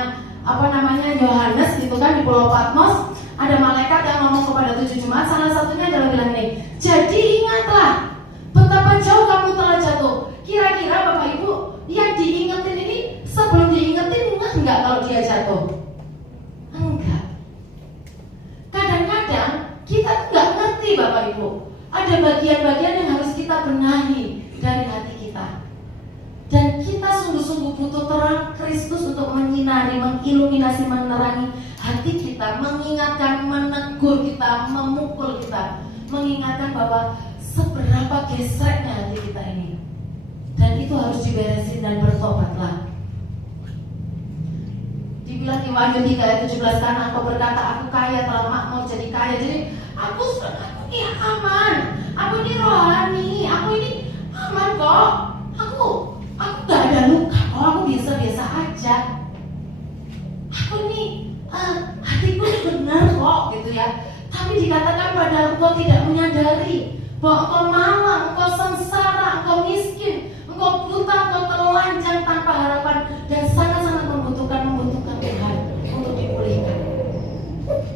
Yohanes gitu kan di Pulau Patmos, ada malaikat yang ngomong kepada 7 jemaat, salah satunya adalah bilang ini, jadi ingatlah betapa jauh kamu telah jatuh. Kira-kira Bapak Ibu yang diingetin ini sebelum diingetin ingat nggak kalau dia jatuh? Enggak. Kadang-kadang kita tuh nggak ngerti Bapak Ibu, ada bagian-bagian yang harus kita benahi dari hati kita. Dan kita sungguh-sungguh butuh terang Kristus untuk menyinari, mengiluminasi, menerangi hati kita, mengingatkan, menegur kita, memukul kita, mengingatkan bahwa seberapa gesreknya hati kita ini. Dan itu harus diberesin dan bertobatlah. Dibilang di Wahyu 3 ayat 17, karena engkau berkata aku kaya, telah makmur jadi kaya. Jadi aku ini aman, aku ini rohani, aku ini aman kok. Aku gak ada luka kok, aku biasa-biasa aja. Aku ini hatiku ini benar kok gitu ya. Tapi dikatakan padahal engkau tidak menyadari bahwa engkau malang, engkau sengsara, engkau miskin, engkau buta, engkau telanjang tanpa harapan dan sangat-sangat membutuhkan Tuhan untuk dipulihkan.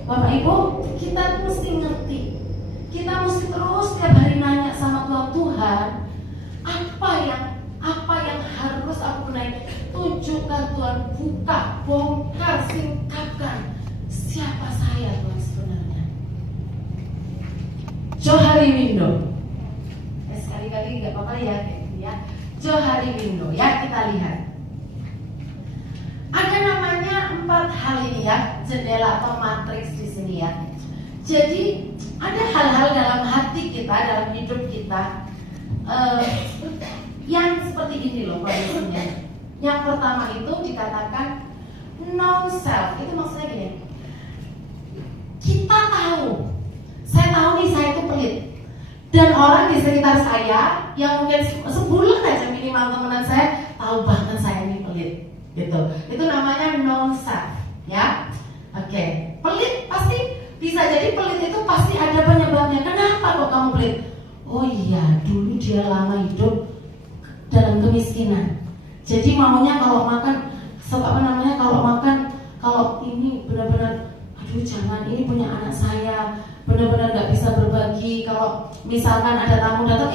Bapak Ibu, kita mesti ngerti. Kita mesti terus setiap hari nanya sama Tuhan, apa yang harus aku benahi? Tunjukkan Tuhan, buka, bongkar, singkapkan siapa saya Tuhan sebenarnya. Johari window. Sekali-kali nggak apa-apa ya, ya. Johari window ya, kita lihat. Ada namanya 4 hal ini ya, jendela atau matriks di sini ya. Jadi ada hal-hal dalam hati kita, dalam hidup kita yang seperti ini loh kondisinya. Yang pertama itu dikatakan non self. Itu maksudnya gini. Kita tahu, saya tahu nih saya itu pelit. Dan orang di sekitar saya yang mungkin sebulan aja minimal temenan saya tahu banget saya ini pelit. Gitu. Itu namanya non self, ya. Oke. Pelit pasti bisa jadi pelit itu pasti ada penyebabnya. Kenapa kok kamu pelit? Oh iya, dulu dia lama hidup dalam kemiskinan. Jadi maunya kalau makan, kalau ini benar-benar, aduh jangan, ini punya anak saya, benar-benar nggak bisa berbagi. Kalau misalkan ada tamu datang,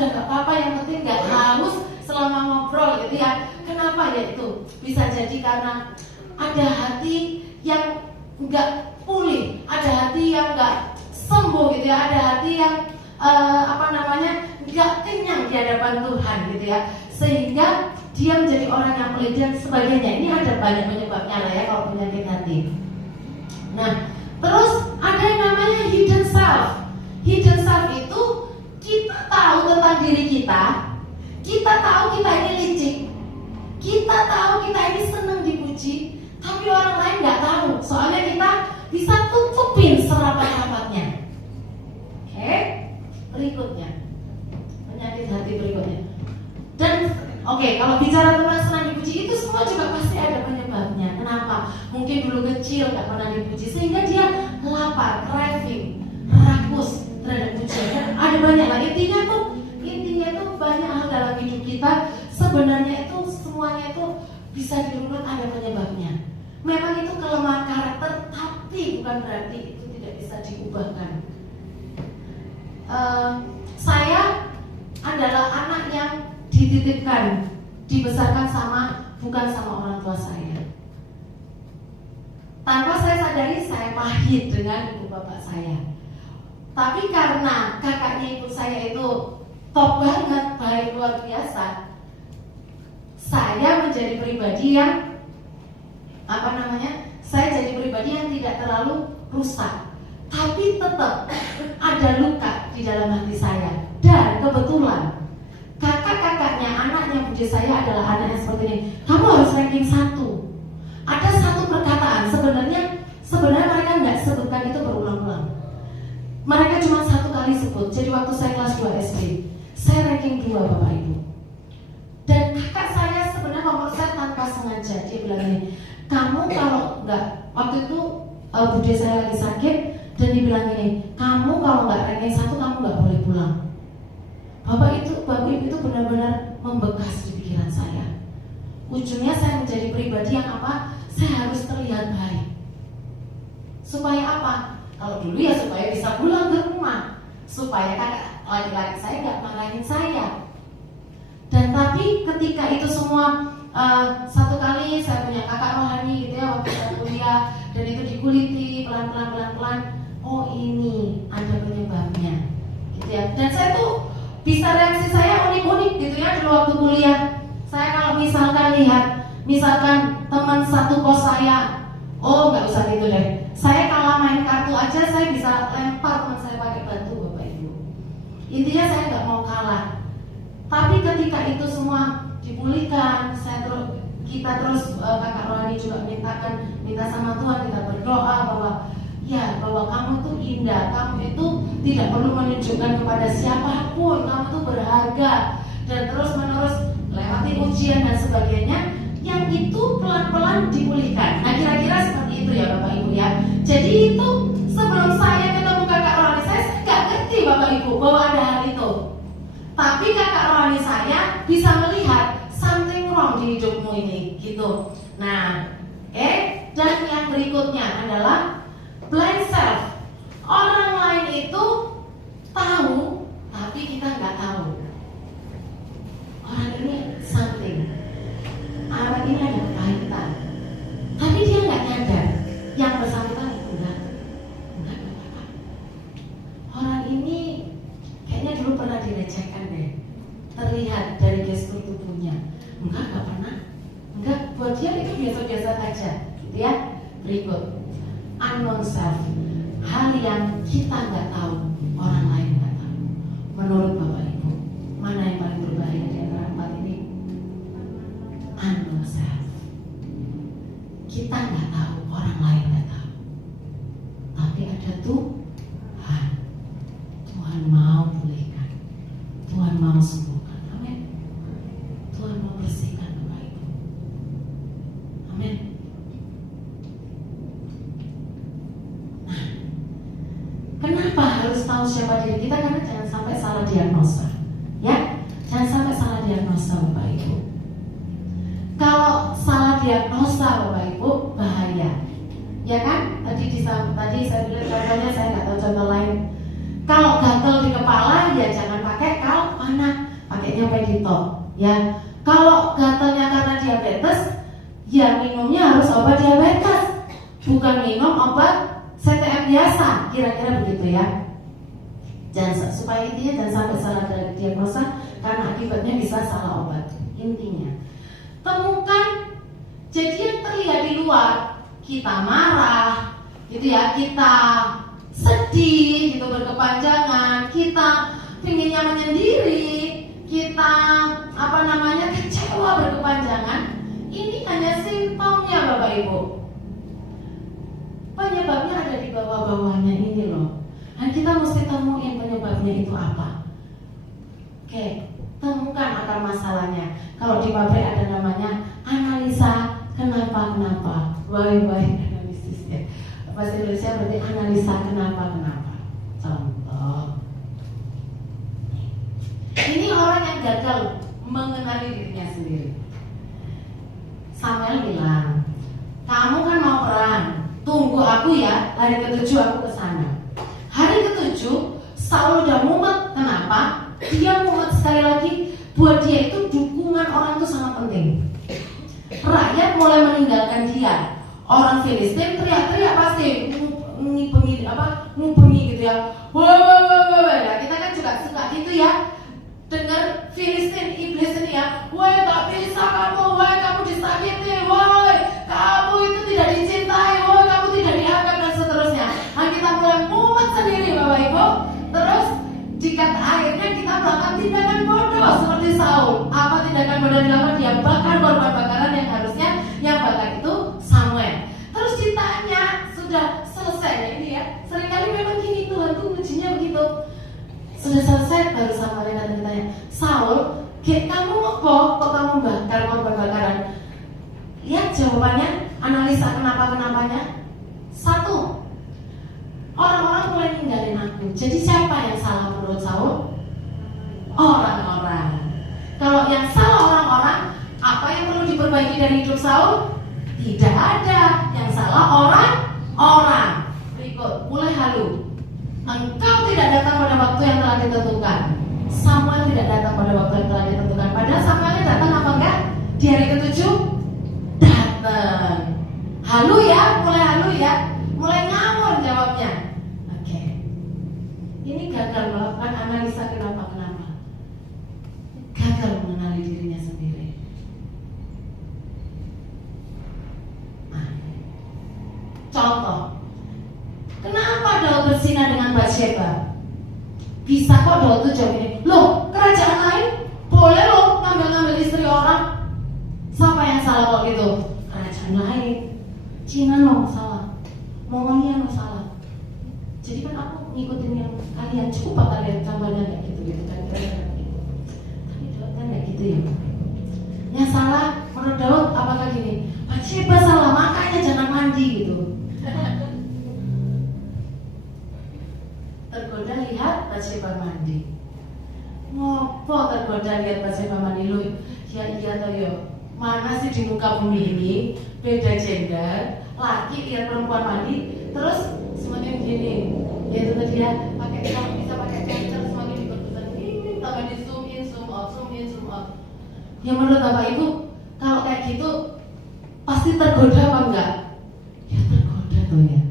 udah nggak apa-apa, yang penting nggak haus selama ngobrol gitu ya. Kenapa ya itu? Bisa jadi karena ada hati yang nggak pulih, ada hati yang nggak sembuh gitu ya, ada hati yang nggak kenyang di hadapan Tuhan gitu ya, sehingga dia menjadi orang yang pelit dan sebagainya. Ini ada banyak penyebabnya lah ya kalau penyakit hati. Nah, terus ada yang namanya hidden self. Hidden self itu kita tahu tentang diri kita tahu kita ini licik, kita tahu kita ini senang dipuji, tapi orang lain nggak tahu. Soalnya kita bisa tutupin serapat-rapatnya. Oke, berikutnya penyakit hati berikutnya. Dan kalau bicara tentang senang dipuji, itu semua juga pasti ada penyebabnya. Kenapa? Mungkin dulu kecil nggak pernah dipuji sehingga dia lapar, craving, rakus terhadap pujian. Dan ada banyak lah. Intinya tuh banyak hal dalam hidup kita. Sebenarnya itu semuanya itu bisa dirunut ada penyebabnya. Memang itu kelemahan karakter, tapi bukan berarti itu tidak bisa diubahkan. Saya adalah anak yang dititipkan, dibesarkan bukan sama orang tua saya. Tanpa saya sadari, saya pahit dengan ibu bapak saya. Tapi karena kakaknya ibu saya itu top banget, baik luar biasa, saya menjadi pribadi yang saya jadi pribadi yang tidak terlalu rusak, tapi tetap ada luka di dalam hati saya. Dan kebetulan kakak-kakaknya, anaknya budi saya adalah anak yang seperti ini. Kamu harus ranking 1. Ada satu perkataan, sebenarnya mereka nggak sebutkan itu berulang-ulang. Mereka cuma satu kali sebut. Jadi waktu saya kelas 2 SD, saya ranking 2 Bapak Ibu. Dan kakak saya sebenarnya nomor saya tanpa sengaja, dia bilang ini, kamu kalau nggak, waktu itu budi saya lagi sakit, dan dibilang ini, kamu kalau nggak ranking 1 kamu nggak boleh pulang. Bapak Ibu itu benar-benar membekas di pikiran saya. Ujungnya saya menjadi pribadi yang saya harus terlihat baik. Supaya apa? Kalau dulu ya supaya bisa pulang ke rumah, supaya kakak laki-laki saya nggak marahin saya. Dan tapi ketika itu semua satu kali saya punya kakak rohani gitu ya, waktu saya kuliah, dan itu dikuliti pelan-pelan, oh ini ada penyebabnya gitu ya. Dan saya tuh bisa reaksi saya unik-unik gitu ya dulu waktu kuliah. Saya kalau misalkan teman satu kos saya, oh nggak usah gitu deh, saya kalau main kartu aja saya bisa lempar teman saya pakai batu Bapak Ibu. Intinya saya nggak mau kalah. Tapi ketika itu semua dipulihkan, kita terus kakak rohani juga minta sama Tuhan, kita berdoa bahwa kamu tuh indah, kamu itu tidak perlu menunjukkan kepada siapapun, kamu tuh berharga, dan terus menerus lewati ujian dan sebagainya. Yang itu pelan-pelan dipulihkan. Nah kira-kira seperti itu ya Bapak Ibu ya. Jadi itu sebelum saya ketemu kakak rohani saya nggak ngerti Bapak Ibu bahwa ada hal itu. Tapi kakak rohani saya bisa melihat something wrong di hidupmu ini gitu. Nah, dan yang berikutnya adalah blind self. Orang lain itu tahu, tapi kita nggak tahu. Orang ini something, orang ini ada kaitan, tapi dia nggak nyadar. Yang bersangkutan itu enggak apa-apa. Orang ini kayaknya dulu pernah dilecehkan deh. Terlihat dari gestur tubuhnya. Enggak pernah. Enggak, buat dia itu biasa-biasa aja gitu ya. Berikut unknown self. Hal yang kita nggak tahu, orang lain nggak tahu. Menurut Bapak Ibu, mana yang paling berbahaya di antara 4 ini? Unknown self. Kita nggak tahu, orang lain nggak tahu. Tapi ada Tuhan. Tuhan mau pulihkan. Tuhan mau sembuhkan. Amin. Tuhan mau bersihkan Bapak Ibu. Amin. Nah, kenapa harus tahu siapa diri kita? Karena jangan sampai salah diagnosa. Ya, jangan sampai salah diagnosa Bapak Ibu. Kalau salah diagnosa Bapak Ibu bahaya. Ya kan? Tadi saya bilang contohnya, saya nggak tahu contoh lain. Kalau gatal di kepala ya jangan pakai kalp panas. mana? Pakainya Pedito, ya. Kalau gatalnya karena diabetes, ya minumnya harus obat diabetes, bukan minum obat CTM biasa, kira-kira begitu ya. Supaya intinya jangan sampai salah diagnosa, karena akibatnya bisa salah obat. Intinya, temukan. Jadi yang terlihat di luar, kita marah, gitu ya, kita sedih, gitu berkepanjangan, kita pinginnya menyendiri, kita kecewa berkepanjangan. Ini hanya simptomnya, Bapak Ibu. Penyebabnya ada di bawah-bawahnya ini loh. Dan kita mesti temuin penyebabnya itu apa. Oke, temukan akar masalahnya. Kalau di pabrik ada namanya analisa kenapa. Why analisis ya. Bahasa Indonesia berarti analisa kenapa. Contoh. Ini orang yang gagal mengenali dirinya sendiri. Samuel bilang, kamu kan mau perang, tunggu aku ya, hari ke-7 aku kesana. Hari ke-7 Saul udah mumet. Kenapa? Dia mumet sekali lagi. Buat dia itu dukungan orang itu sangat penting. Rakyat mulai meninggalkan dia. Orang Filistin teriak-teriak pasti ngubengi gitu ya. Wah. Nah, kita kan juga suka gitu ya. Dengar Filistin iblis ini ya. Woi, tak bisa kamu. Woi, kamu disakiti. Woi, kamu itu tidak dicintai. Woi, kamu tidak dianggap dan seterusnya. Nah, kita mulai mumet sendiri, Bapak Ibu. Terus akhirnya kita melakukan tindakan bodoh seperti Saul. Apa tindakan bodoh dilakukan? Dia bakar korban bakaran yang harusnya yang bakar itu Samuel. Terus ditanya, sudah selesai ya ini ya. Seringkali memang gini, Tuhan tuh ujinya begitu. Sudah selesai baru Samuel datang ditanya, Saul, kamu kok kamu bakar korban bakaran? Lihat jawabannya, analisa kenapa-kenapanya. 1, orang-orang mulai ninggalin aku. Jadi siapa yang salah menurut Saul? Orang-orang. Kalau yang salah orang-orang, apa yang perlu diperbaiki dari hidup Saul? Tidak ada. Yang salah orang-orang. Berikut, mulai halu. Engkau tidak datang pada waktu yang telah ditentukan. Samuel tidak datang pada waktu yang telah ditentukan. Padahal Samuelnya datang apa enggak? Di hari ke-7 datang. Halu ya, mulai ngawur jawabnya. Oke. Ini gagal melakukan analisa kenapa. Gagal mengenali dirinya sendiri. Nah, contoh. Kenapa Daud berzina dengan Batsyeba? Bisa kok Daud tuh jawab ini. Loh, kerajaan lain boleh loh ngambil istri orang. Siapa yang salah kok gitu? Kerajaan lain. Cina loh salah. Mongolia loh salah. Jadi kan aku ngikutin yang kalian, coba kalian tambahnya kayak gitu kan kira-kira gitu. Tapi Daud kan kayak gitu ya. Yang salah menurut Daud apakah gini? Batsyeba salah, makanya jangan mandi gitu. Tergoda lihat Batsyeba mandi. Ngopo tergoda lihat Batsyeba mandi lu? Ya iya toh yo. Mana sih di muka bumi ini beda gender, laki lihat perempuan mandi, terus semakin gini. Ya itu tadi ya, kalau bisa pakai sensor semakin diperberat. Ini tambah di zoom in, zoom out. Ya menurut Bapak Ibu, kalau kayak gitu pasti tergoda apa enggak? Ya tergoda tuh ya.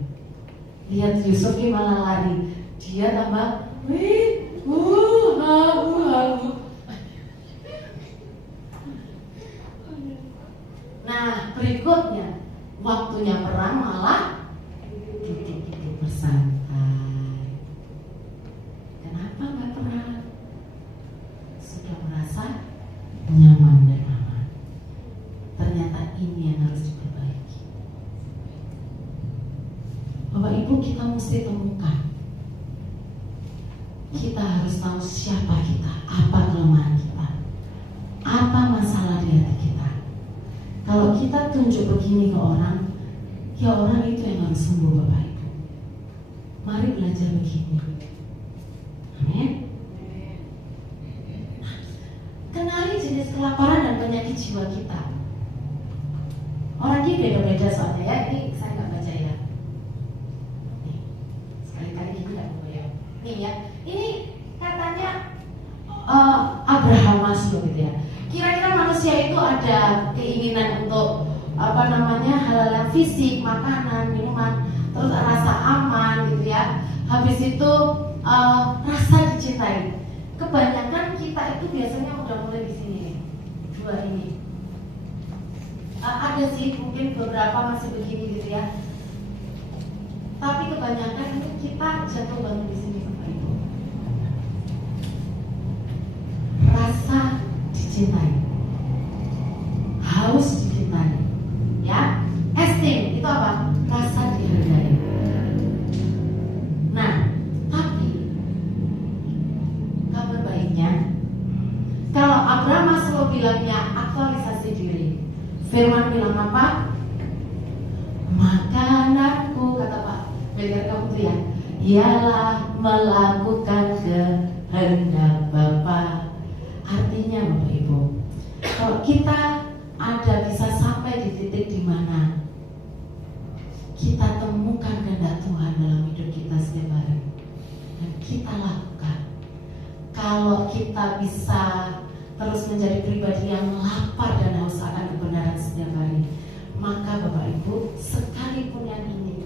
Lihat Yusuf ini malah lari. Dia tambah, Nah, berikutnya waktunya perang malah duduk-duduk bersantai. Kenapa nggak perang? Sudah merasa nyaman dan aman. Ternyata ini yang harus diperbaiki. Bapak Ibu, kita mesti temukan. Kita harus tahu siapa kita, apa kelemahan kita, apa masalah di hati kita. Kalau kita tunjuk begini ke orang, ya orang itu yang harus sembuh, Bapak Ibu. Mari belajar begini. Amin. Kenali jenis kelaparan dan penyakit jiwa kita. Orang ini beda-beda soalnya ya. Ini saya nggak baca ya. Nih, sekali-kali ini nggak boleh ya. Nih ya. Ini katanya loh gitu ya. Kira-kira manusia itu ada keinginan untuk hal-hal yang fisik, makanan, minuman, terus rasa aman gitu ya. Habis itu rasa dicintai. Kebanyakan kita itu biasanya udah mulai di sini nih, dua ini. Ada sih mungkin beberapa masih begini gitu ya. Tapi kebanyakan ini kita jatuh banget di sini Bapak Ibu. Rasa dicintai, haus dicintai, ya. Esteem itu apa? Rasa dihargai. Nah, tapi kabar baiknya, kalau Abraham Maslow bilangnya aktualisasi diri, Firman bilang apa? Makananku, kata Pak Bener kamu tuh ya, ialah melakukan kehendak Bapa. Artinya Bapak Ibu, kalau kita bisa sampai di titik di mana kita temukan kehendak Tuhan dalam hidup kita setiap hari dan kita lakukan, kalau kita bisa terus menjadi pribadi yang lapar dan haus akan kebenaran setiap hari, maka Bapak Ibu, sekalipun yang ini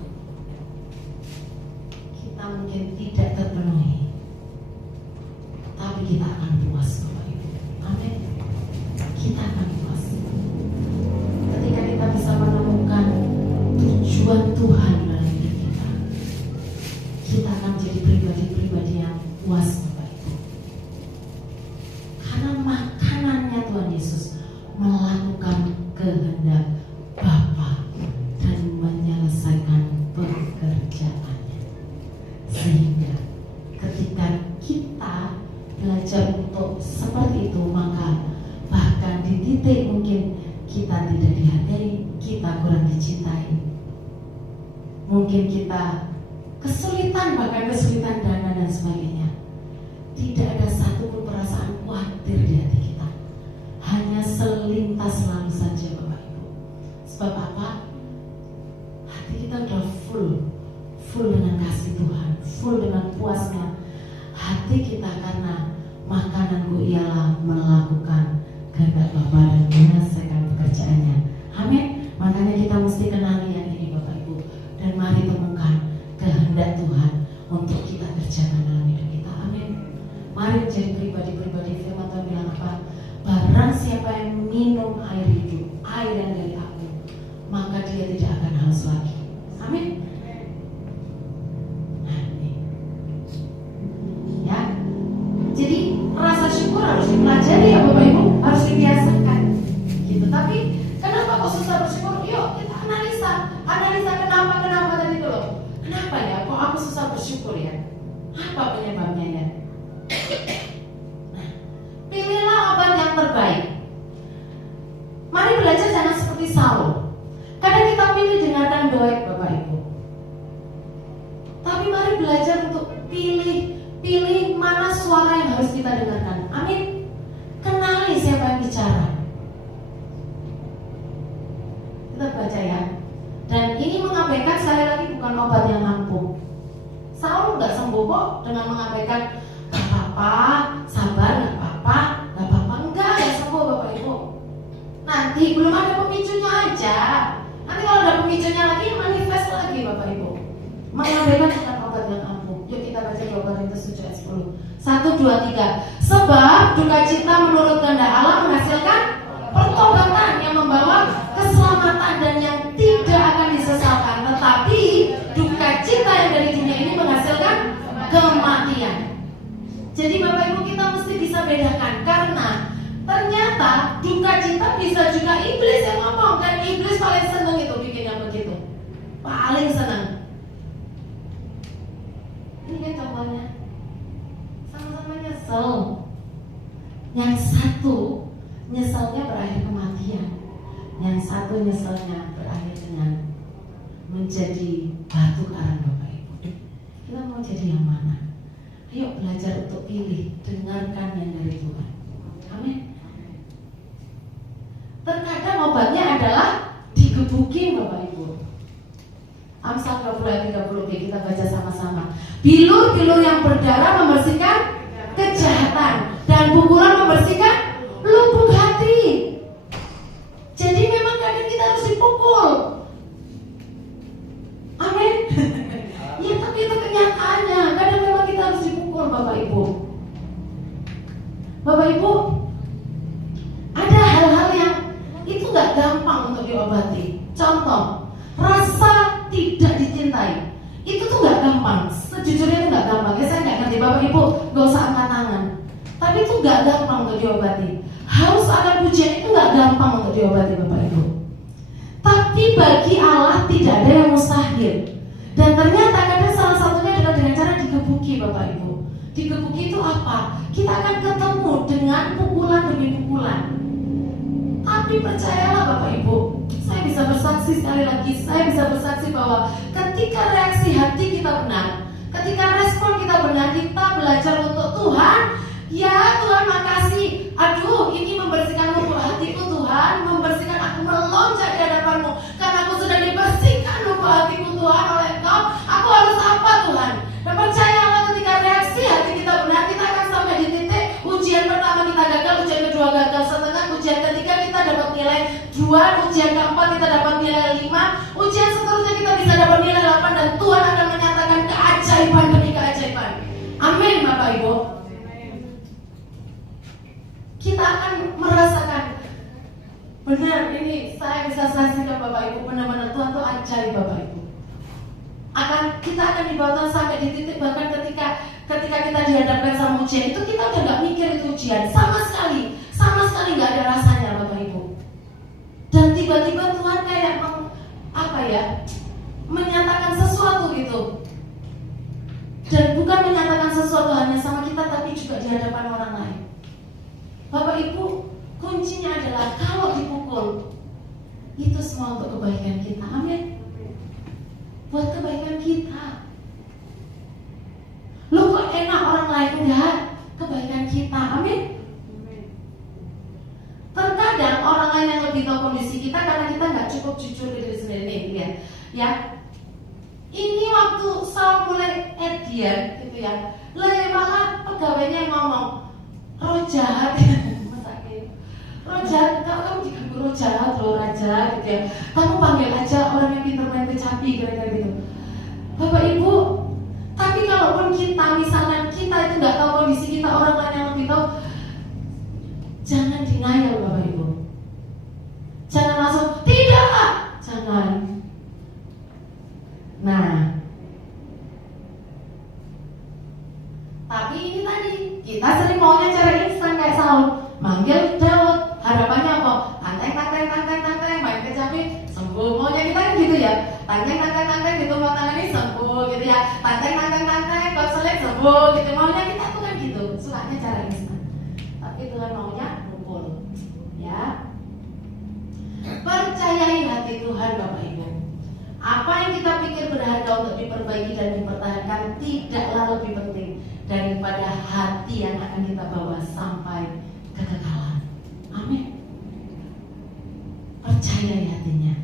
kita mungkin tidak terpenuhi, tapi kita akan puas Bapak Ibu. Amin. Kita akan puas ketika kita bisa menemukan tujuan Tuhan dalam hidup kita. Kita akan menjadi pribadi-pribadi yang puas Bapak Ibu, karena makanannya Tuhan Yesus melakukan kehendak Bapa dan menyelesaikan pekerjaannya. Sehingga ketika kita belajar untuk seperti itu, maka bahkan di titik mungkin kita tidak dihargai, kita kurang dicintai, mungkin kita kesulitan, bahkan kesulitan dana dan sebagainya, tidak ada satupun perasaan khawatir di hati kita, hanya selintas lalu saja Bapak Ibu. Sebab apa? Hati kita udah full dengan kasih Tuhan, full dengan puasnya hati kita, karena makananku ialah melakukan kehendak Bapa dan menyelesaikan pekerjaannya. Amin. Makanya kita mesti kenali yang ini Bapak Ibu, dan mari temukan kehendak Tuhan untuk kita kerjakan dalam hidup kita. Amin. Mari menjadi pribadi-pribadi. Firman Tuhan bilang apa? Barang siapa yang minum air hidup, air yang dari aku, maka dia tidak akan haus lagi. Amin. Nah, ini. Ya. Jadi rasa syukur harus dipelajari ya Bapak Ibu, harus dibiasakan. Gitu. Tapi kenapa kok susah bersyukur? Yuk kita analisa kenapa tadi itu loh. Kenapa ya kok aku susah bersyukur ya? Apa penyebabnya ya? Nah, pilihlah obat yang terbaik. Mari belajar jangan seperti Saul. Kadang kita pilih dengarkan doa Bapak Ibu, tapi mari belajar untuk pilih mana suara yang harus kita dengarkan. Amin. Kenali siapa yang bicara. Kita baca ya. Dan ini mengabaikan, sekali lagi, bukan obat yang ampuh. Saul nggak sembuh kok dengan mengabaikan nggak apa-apa, sabar, nggak apa-apa, enggak ya sembuh Bapak Ibu. Nanti belum ada pemicunya aja. Nanti kalau ada pemicunya lagi, manifest lagi Bapak Ibu. Mengabaikan bukan obat yang ampuh. Yuk kita baca 2 Korintus 7 ayat 10. 1, 2, 3. Sebab duka cita menurut kehendak Allah menghasilkan pertobatan yang membawa keselamatan dan yang tidak akan disesalkan. Tetapi duka cita yang dari dunia ini menghasilkan kematian. Jadi Bapak Ibu, kita mesti bisa bedakan, karena ternyata duka cita bisa juga iblis yang ngomong. Dan iblis paling seneng itu bikin yang begitu, paling seneng. Ini kan contohnya, sama-sama nyesel. Yang satu nyeselnya berakhir kematian, yang satu nyeselnya berakhir dengan menjadi batu karang Bapak Ibu. Kita mau jadi yang mana? Ayo belajar untuk pilih, dengarkan yang dari Tuhan. Amin. Terkadang obatnya adalah digebukin Bapak Ibu. Amsal 20 ayat 30b, kita baca sama-sama. Bilur-bilur yang berdarah membersihkan kejahatan, dan pukulan membersihkan Ya tapi itu kenyataannya. Kadang memang kita harus dipukul Bapak Ibu. Bapak Ibu, ada hal-hal yang itu gak gampang untuk diobati. Contoh, rasa tidak dicintai. Itu tuh gak gampang. Sejujurnya itu gak gampang. Ya saya gak ngerti Bapak Ibu, gak usah angkat tangan. Tapi itu gak gampang untuk diobati. Haus akan pujian itu gak gampang untuk diobati Bapak Ibu. Tapi bagi Allah tidak ada yang mustahil. Dan ternyata kadang salah satunya adalah dengan cara digebuki Bapak Ibu. Digebuki itu apa? Kita akan ketemu dengan pukulan demi pukulan. Tapi percayalah Bapak Ibu, saya bisa bersaksi sekali lagi, saya bisa bersaksi bahwa ketika reaksi hati kita benar, ketika respon kita benar, kita belajar untuk Tuhan. Ya Tuhan makasih, aduh ini membersihkan lubuk hatiku Tuhan, membersihkan aku melonjak di hadapan-Mu. Karena aku sudah dibersihkan lubuk hatiku Tuhan oleh Engkau, aku harus apa Tuhan? Dan percayalah ketika reaksi hati kita benar, kita akan sampai di titik ujian pertama kita gagal, ujian kedua gagal setengah, ujian ketiga kita dapat nilai 2, ujian keempat kita dapat nilai 5, ujian seterusnya kita bisa dapat nilai 8, dan Tuhan akan menyatakan keajaiban demi keajaiban. Amin Bapak Ibu. Kita akan merasakan benar, ini saya bisa saksikan Bapak Ibu, benar-benar Tuhan itu ajaib Bapak Ibu. Kita akan dibawa Tuhan sampai di titik bahkan ketika kita dihadapkan sama ujian itu, kita udah nggak mikir itu ujian sama sekali nggak ada rasanya Bapak Ibu. Dan tiba-tiba Tuhan kayak menyatakan sesuatu gitu. Dan bukan menyatakan sesuatu hanya sama kita, tapi juga di hadapan orang lain. Bapak Ibu, kuncinya adalah kalau dipukul, itu semua untuk kebaikan kita. Amin. Buat kebaikan kita. Loh kok enak orang lain? Enggak, kebaikan kita. Amin. Terkadang orang lain yang lebih tahu kondisi kita karena kita nggak cukup jujur ke diri sendiri. Nih, lihat. Ya. Ini waktu saya mulai edian gitu ya. Malah pegawainya yang ngomong, roh jahat. Roh jahat, kamu diganggu roh jahat, roh raja gitu ya. Kamu panggil aja orang yang pintar main kecapi kira-kira gitu. Bapak Ibu, tapi kalaupun misalnya kita itu nggak tahu kondisi kita, orang lain yang lebih tahu, jangan denial Bapak Ibu. Jangan langsung tidak, jangan. Nah, tapi ini tadi kita sering maunya cara instan kayak Saul, manggil Daud, harapannya apa? Tanteng, main kecapi, sembuh. Maunya kita kan gitu ya, tanteng, ditumpang tangan ini sembuh gitu ya, tanteng, konseling sembuh gitu. Maunya kita tuh kan gitu, sukanya cara instan. Tapi Tuhan maunya pukul, ya. Percayai hati Tuhan Bapak Ibu. Apa yang kita pikir berharga untuk diperbaiki dan dipertahankan tidaklah lebih penting daripada hati yang akan kita bawa sampai kekekalan. Amin. Percayai hatinya.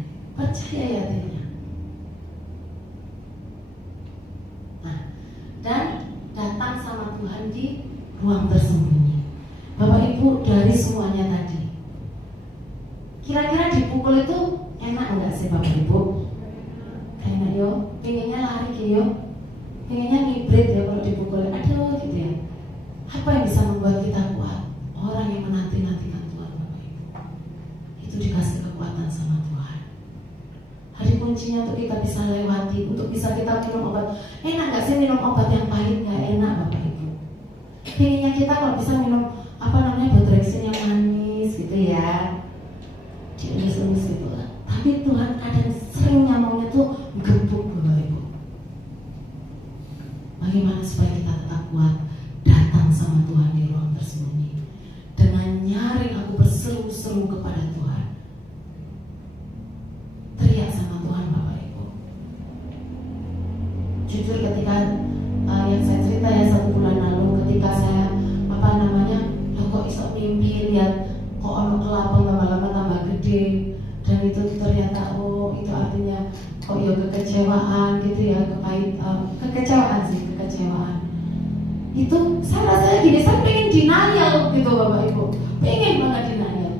Nah, dan datang sama Tuhan di ruang tersembunyi. Bapak Ibu, dari semuanya tadi, kira-kira dipukul itu enak enggak sih Bapak Ibu? Enak yo, pengennya lari yo, pengennya ngibrit ya kalau dipukul. Aduh gitu ya. Apa yang bisa membuat kita kuat? Orang yang menanti-nantikan Tuhan Bapak Ibu, itu dikasih kekuatan sama Tuhan. Hari kuncinya untuk kita bisa lewati, untuk bisa kita minum obat. Enak gak sih minum obat yang pahit? Gak enak Bapak Ibu. Pengennya kita kalau bisa minum Bodrexin yang manis gitu ya, dielus-elus gitu lah. Tapi Tuhan kadang seringnya maunya tuh gebuk Bapak Ibu. Bagaimana supaya kita tetap kuat datang sama Tuhan di ruang tersembunyi dengan nyaring aku berseru-seru kepada Tuhan, teriak sama Tuhan Bapak Ibu. Jujur ketika yang saya cerita ya 1 bulan lalu, ketika saya kok iso mimpi lihat kok ono kelabang lama-lama tambah gede, dan itu ternyata itu artinya kok ya kekecewaan gitu ya, kekecewaan itu saya rasanya gini, saya pengen denial gitu Bapak Ibu, pengen banget denial.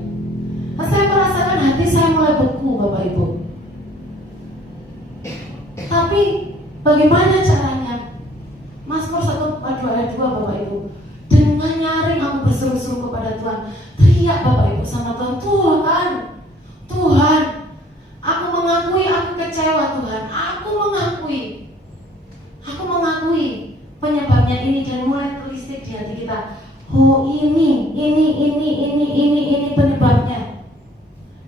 Nah, saya merasakan hati saya mulai beku Bapak Ibu. Tapi Bagaimana caranya? Mazmur 142 ayat 2 Bapak Ibu. Dengan nyaring aku berseru-seru kepada Tuhan. Teriak Bapak Ibu sama Tuhan. Tuhan, Tuhan, aku mengakui aku kecewa Tuhan. Aku mengakui penyebabnya ini, dan mulai terlisik di hati kita. Oh ini penyebabnya.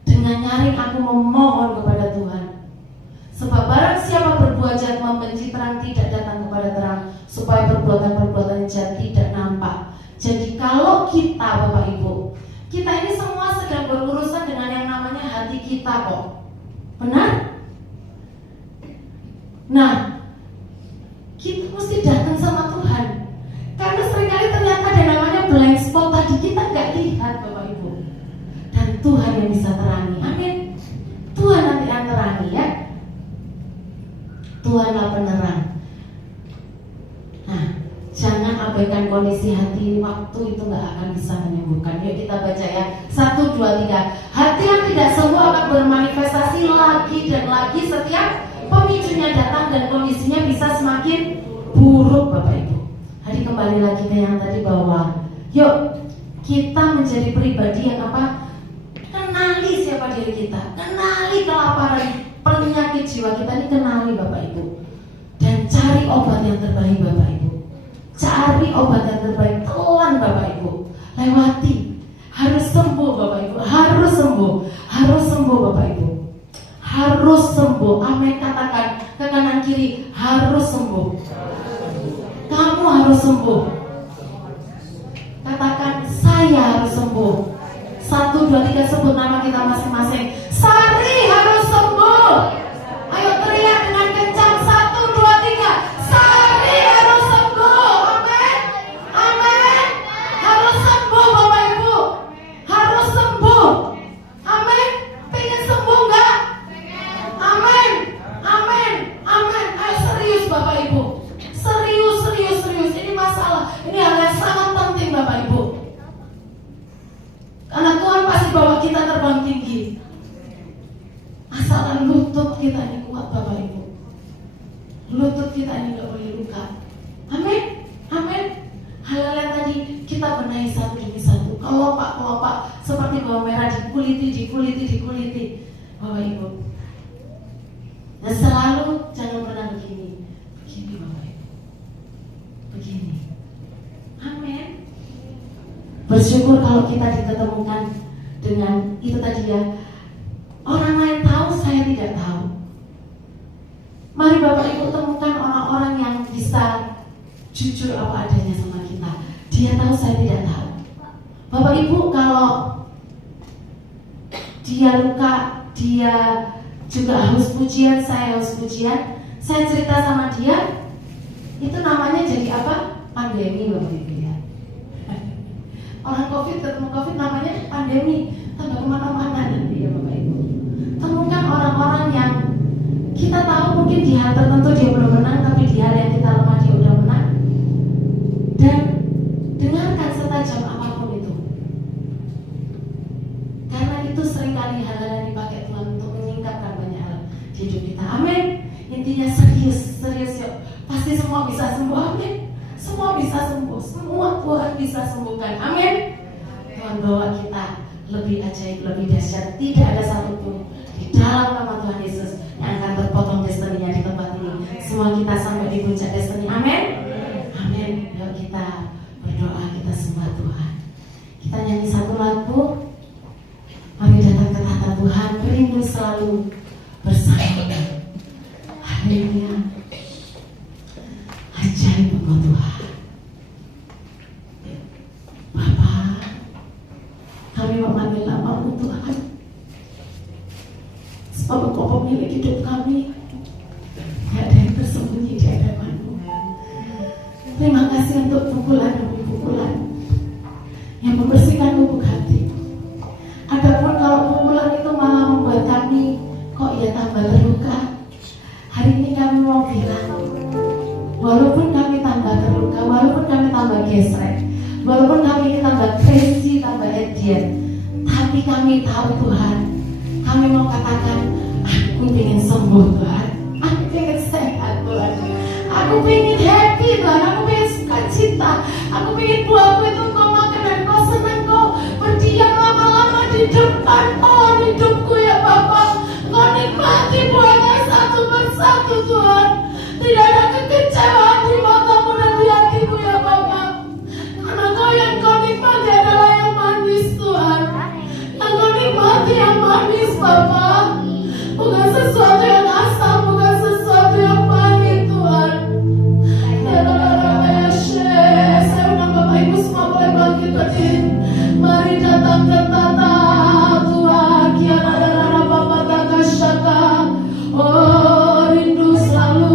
Dengan nyaring aku memohon kepada Tuhan. Sebab barang siapa berbuat jahat membenci terang, tidak datang kepada terang, supaya perbuatan-perbuatan jahat tidak nampak. Jadi kalau kita Bapak Ibu, kita ini semua sedang berurusan dengan yang namanya hati kita kok. Benar? Nah, kita mesti datang sama Tuhan. Karena seringkali ternyata ada namanya blind spot tadi, kita nggak lihat Bapak Ibu. Dan Tuhan yang bisa terangi. Amin. Tuhan nanti yang terangi ya. Tuhanlah penerang. Nah, jangan abaikan kondisi hati. Waktu itu nggak akan bisa menyembuhkan. Yuk kita baca ya. 1, 2, 3. Hati yang tidak sembuh akan bermanifestasi lagi dan lagi setiap pemicunya datang, dan kondisinya bisa semakin buruk Bapak Ibu. Hari kembali lagi ke yang tadi bahwa yuk kita menjadi pribadi yang apa? Kenali siapa diri kita, kenali kelaparan, penyakit jiwa kita ini, kenali Bapak Ibu, dan cari obat yang terbaik Bapak Ibu. Cari obat yang terbaik, telan Bapak Ibu, lewati. Harus sembuh Bapak Ibu, harus sembuh Bapak Ibu, harus sembuh. Amin, katakan ke kanan kiri, harus sembuh. Kamu harus sembuh. Katakan saya harus sembuh. 1, 2, 3 sebut nama kita masing-masing. Sari harus sembuh. Ayo teriak dengan kencang. 1, 2, 3. Sari harus sembuh. Amin. Amin. Harus sembuh Bapak Ibu. Harus sembuh. Amin. Pengen sembuh enggak? Amin. Amin. Amin. Ayo serius Bapak Ibu. Serius. Ini masalah. Ini hal yang sangat penting Bapak Ibu. Karena Tuhan pasti bawa kita terbang tinggi. Asalkan lutut kita ini kuat Bapak Ibu. Lutut kita ini gak boleh luka. Amin. Amin. Hal-hal yang tadi kita benahi satu demi satu. Kelopak seperti bawang merah dikuliti Bapak Ibu. Dan selalu jangan pernah begini Bapak Ibu. Begini. Amin. Bersyukur kalau kita diketemukan dengan itu tadi ya. Orang lain tahu, saya tidak tahu. Mari Bapak Ibu temukan orang-orang yang bisa jujur apa adanya sama kita. Dia tahu, saya tidak tahu. Bapak Ibu kalau dia luka, dia juga haus pujian, saya haus pujian, saya cerita sama dia, itu namanya jadi apa? Pandemi Bapak Ibu ya. Orang ketemu COVID namanya pandemi, tambah kemana-mana nanti ya Bapak Ibu. Temukan orang-orang yang kita tahu mungkin di hal tertentu dia belum menang, tapi di hal yang kita lemah dia udah menang. Dan dengarkan setajam apapun itu. Karena itu seringkali hal-hal yang dipakai Tuhan untuk menyingkapkan banyak hal di hidup kita. Amin. Intinya serius yuk. Pasti semua bisa sembuh. Amin. Semua bisa sembuh, semua Tuhan bisa sembuhkan. Amin. Tuhan bawa kita lebih ajaib, lebih dahsyat. Tidak ada satupun di dalam nama Tuhan Yesus yang akan terpotong destiny-nya di tempat ini. Semua kita sampai di puncak destiny. Amin. Amin. Yuk kita berdoa, kita sembah Tuhan. Kita nyanyi satu lagu. Mari datang ke tahta Tuhan, rindu selalu bersama. Haleluya. Ajaib Engkau Tuhan. Bapa, kami memanggil nama-Mu Tuhan. Sebab Engkau pemilik hidup kami. Tidak ada yang tersembunyi di hadapan-Mu. Terima kasih untuk pukulan demi pukulan yang membersihkan lubuk hati. Adapun kalau pukulan itu malah membuat kami kok ia tambah terluka, hari ini kami mau bilang, walaupun kami tambah terluka, walaupun kami tambah gesrek, walaupun kami tambah crazy, tambah edian, tapi kami tahu Tuhan, kami mau katakan, aku ingin sembuh Tuhan, aku ingin sehat Tuhan. Aku pengen happy Tuhan, aku pengen sukacita. Aku pengen buahku itu Kau makan dan Kau senang, Kau berdiam lama-lama di depan pohon hidupku ya Bapa. Kau nikmati buahnya satu persatu Tuhan. Tidak ada kekecewaan di matamu dan di hatiku ya Bapa. Karena Kau nikmati adalah yang manis Tuhan. Yang Kau nikmati yang manis Bapa. Bukan sesuatu yang asam, bukan sesuatu yang pahit Tuhan. Saya undang Bapak Ibu semua boleh bangkit berdiri. Mari datang ke tata Tuhan. Kiara darah Bapak Takashaka. Oh rindu selalu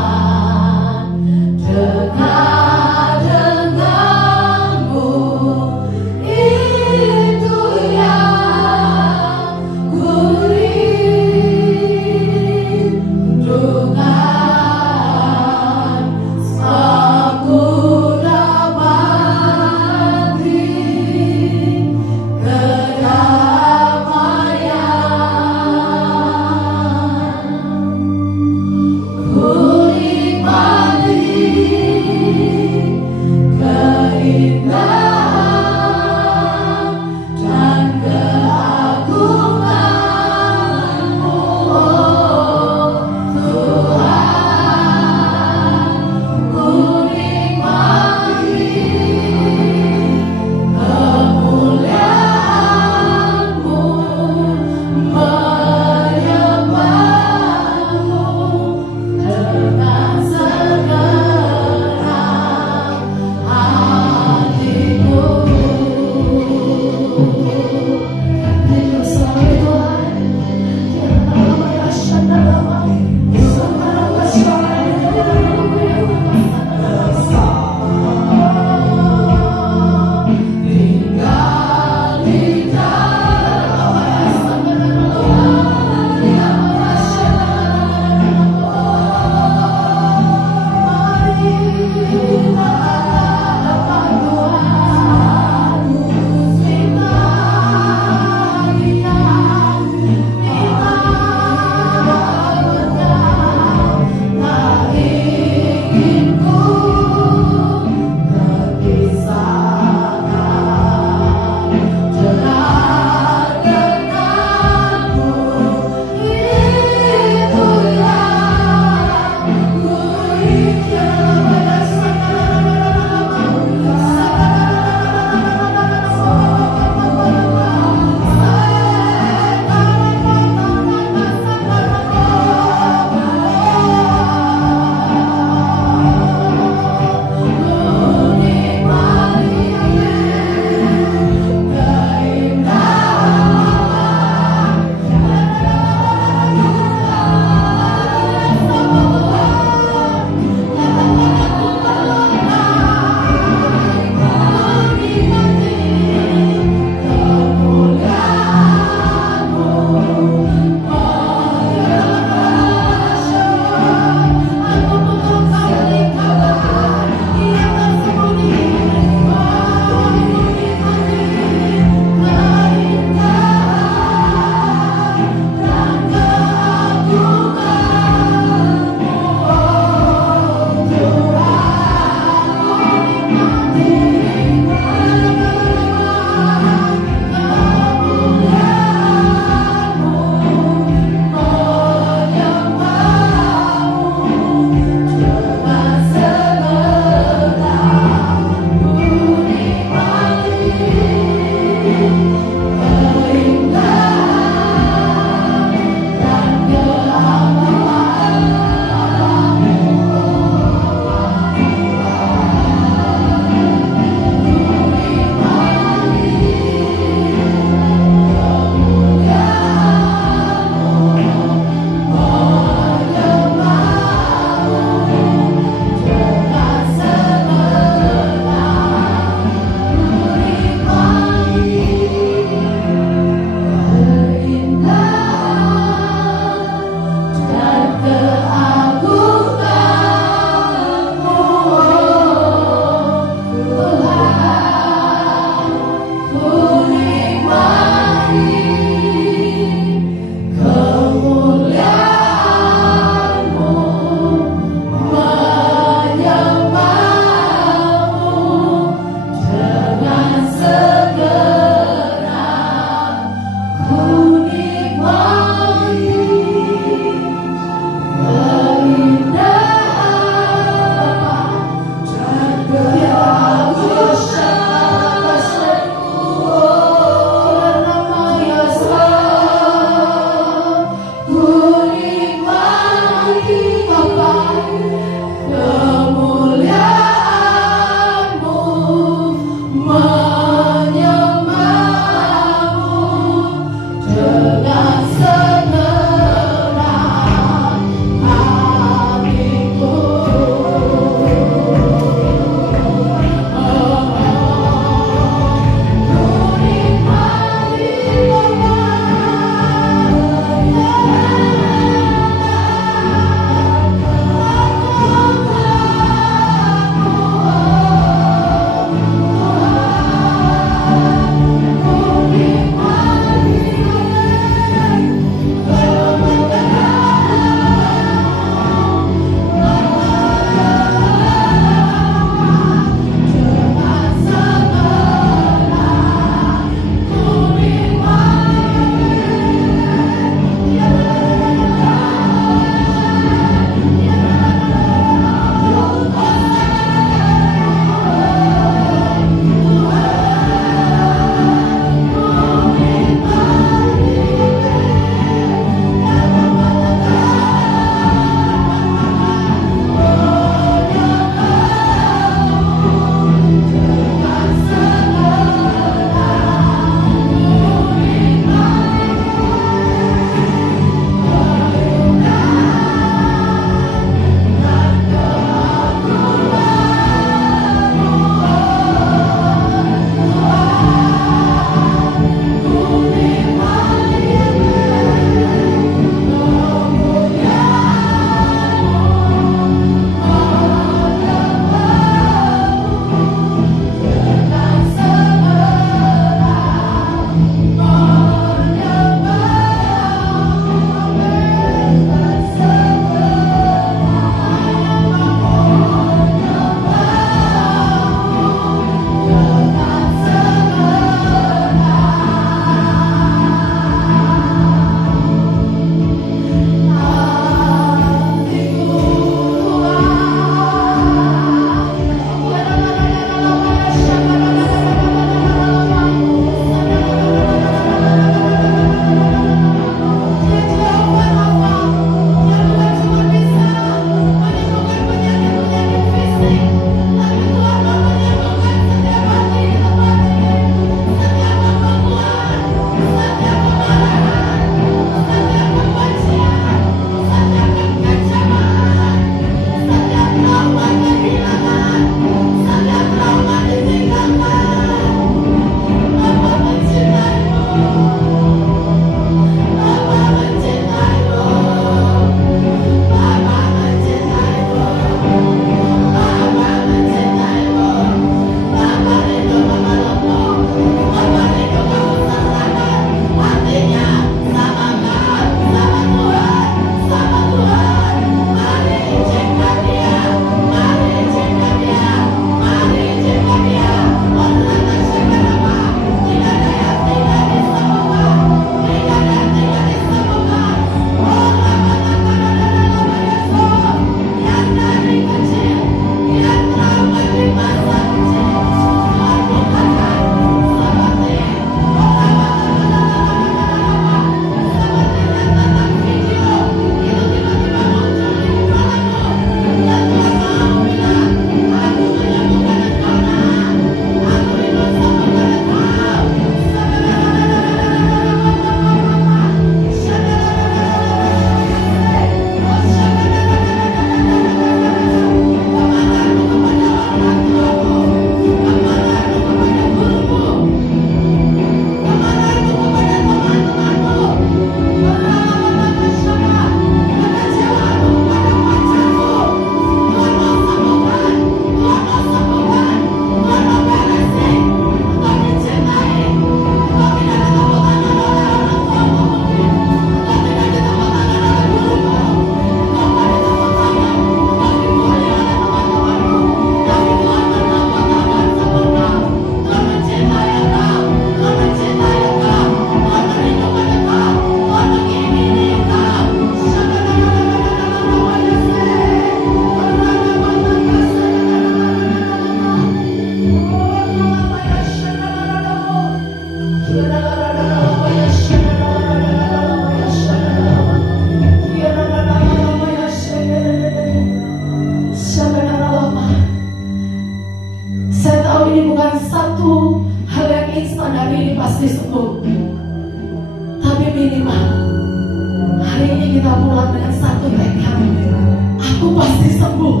Aku pasti sembuh.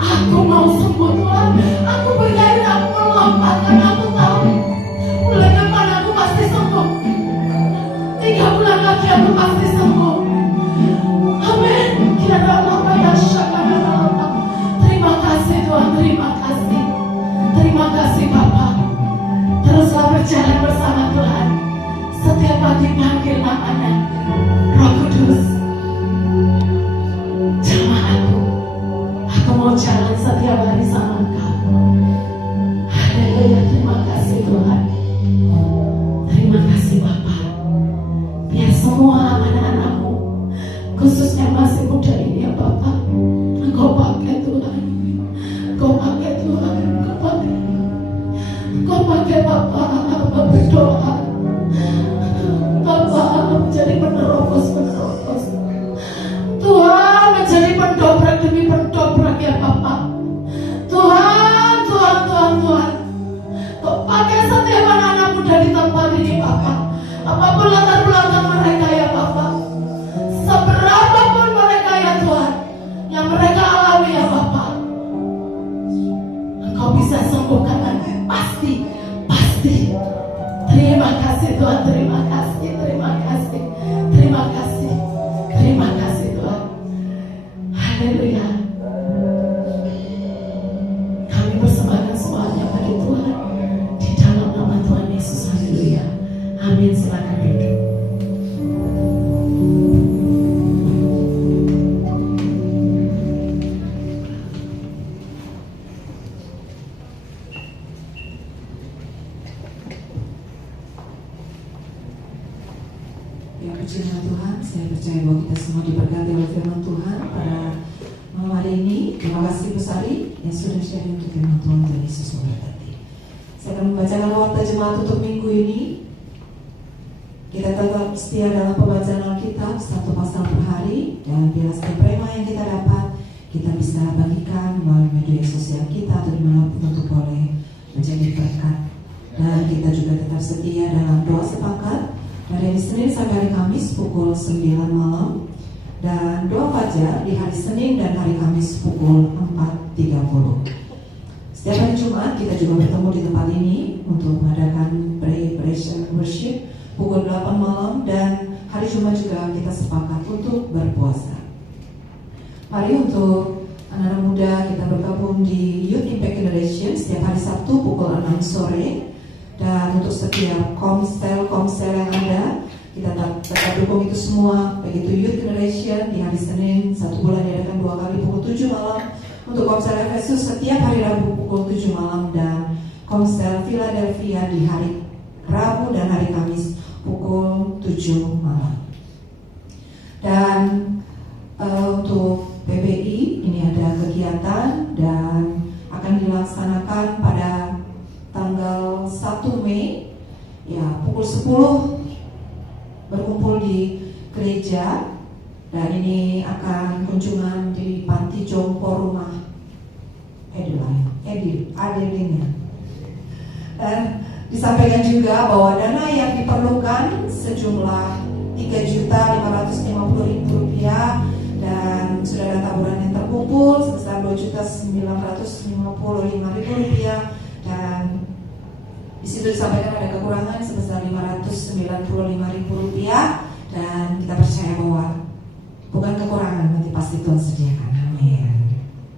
Aku mau sembuh Tuhan. Aku berjalan, aku melompat karena aku tahu bulan depan aku pasti sembuh. 3 bulan lagi aku pasti sembuh. Amin. Terima kasih Tuhan, terima kasih. Terima kasih Bapak. Teruslah berjalan bersama Tuhan. Setiap pagi panggil namanya. Roh Kudus, jamah aku. Aku mau jalan setiap hari sama Engkau. Haleluya, terima kasih Tuhan. Terima kasih Bapak. Biar semua anak-anakmu, khususnya masih muda ini ya Bapak, Engkau pakai Tuhan. Engkau pakai Tuhan. Engkau pakai Bapak berdoa. Bapak menjadi penerobos. Tuhan menjadi pendobrak demi pendobrak ya Bapak. Tuhan. Kau pakai setiap anak-anak muda di tempat ini Bapak. Apapun latar belakang mereka ya Bapak. Seberapapun mereka ya Tuhan, yang mereka alami ya Bapak, Engkau bisa sembuhkan pasti. Terima kasih Tuhan, terima kasih Tuhan. Haleluya. Kami persembahkan semuanya bagi Tuhan di dalam nama Tuhan Yesus. Haleluya. Amin. Silakan duduk. Ya, puji nama Tuhan, saya percaya bahwa kita semua diberkati oleh firman Tuhan pada malam hari ini. Terima kasih Bu Sari yang sudah sharing untuk firman Tuhan. Tuhan Yesus memberkati. Saya akan membacakan warta jemaat untuk minggu ini. Kita tetap setia dalam pembacaan Alkitab 1 pasal per hari, dan bila setiap rema yang kita dapat kita bisa bagikan melalui media sosial kita atau dimanapun untuk boleh menjadi berkat. Dan kita juga tetap setia dalam doa sepakat dari hari Senin sampai hari Kamis pukul 9 malam, dan doa fajar di hari Senin dan hari Kamis pukul 4.30. Setiap hari Jumat kita juga bertemu di tempat ini untuk mengadakan praise and worship pukul 8 malam, dan hari Jumat juga kita sepakat untuk berpuasa. Mari untuk anak-anak muda kita bergabung di Youth Impact Generation setiap hari Sabtu pukul 6 sore. Dan untuk setiap komsel yang ada, kita tetap dukung itu semua. Begitu Youth Generation di hari Senin 1 bulan diadakan 2 kali pukul 7 malam. Untuk komsel Efesus setiap hari Rabu pukul 7 malam, dan komsel Philadelphia di hari Rabu dan hari Kamis pukul 7 malam. Dan untuk PBI ini ada kegiatan dan akan dilaksanakan pada tanggal 1 Mei ya pukul 10 berkumpul di gereja, dan ini akan kunjungan di panti jompo rumah Adeline. Dan disampaikan juga bahwa dana yang diperlukan sejumlah Rp3.550.000 dan sudah ada taburan yang terkumpul sebesar Rp2.955.000, dan di situ disampaikan ada kekurangan sebesar Rp595.000, dan kita percaya bahwa bukan kekurangan, nanti pasti Tuhan sediakan. Amin.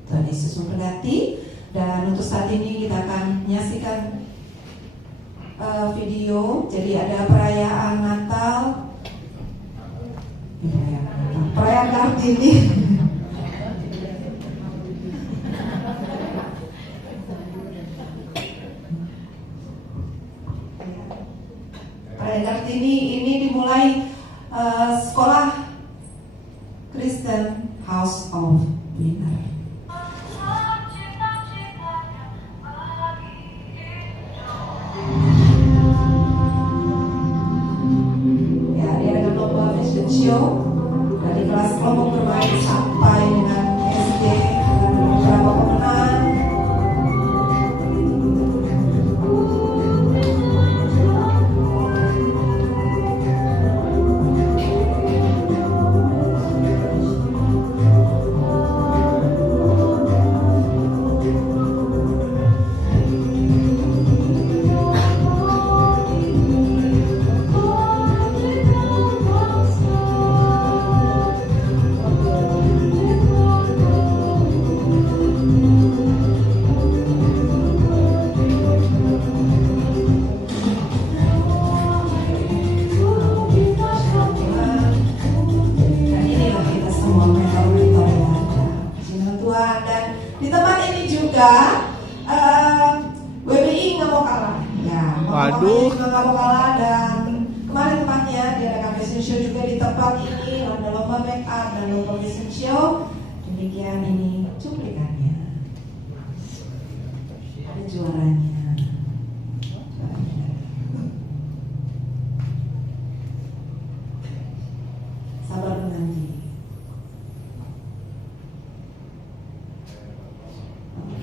Tuhan Yesus memberkati. Dan untuk saat ini kita akan menyaksikan video. Jadi ada perayaan Natal, perayaan Kartini. Perayaan Kartini ini dimulai sekolah Kristen House of Winner. Ya, diadakan lomba fashion show dari kelas kelompok bermain sampai dengan SD dan beberapa pemenang. juga WBI nggak mau kalah. Ya, Waduh. juga nggak mau kalah, dan kemarin tempatnya diadakan fashion show juga di tempat ini, ada lomba make up dan lomba fashion show. Demikian ini cuplikannya. Ada juaranya. Sabar menanti.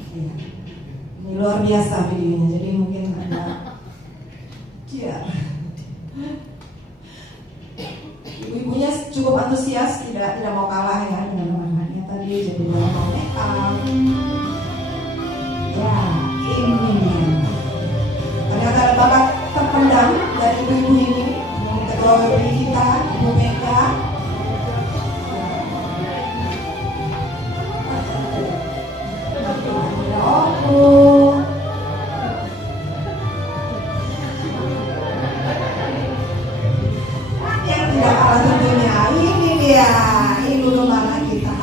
Ya. Ini luar biasa videonya, jadi mungkin ada ya. Ibu-ibunya cukup antusias, tidak mau kalah ya dengan teman-temannya tadi, jadi lomba make up. Ya, ini dia. Ternyata ada bakat terpendam dari ibu-ibu ini. Ketua WBI kita, Ibu Mega. Yang tidak kalah tentunya ini dia, ibu kemana kita.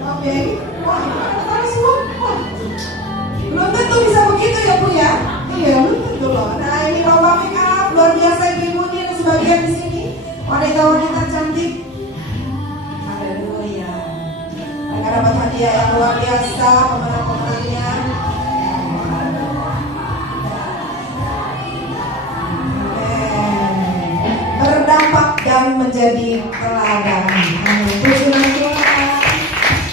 Oke, wah, harus semua. Belum tentu bisa begitu ya Bu ya. Iya, belum tentu loh. Nah, ini lomba make up luar biasa, ibu-ibunya dan sebagian di sini wanita-wanita cantik. Haleluya. Mereka dapat hadiah yang luar biasa, pemenang-pemenangnya. Berdampak dan menjadi teladan. Puji Tuhan.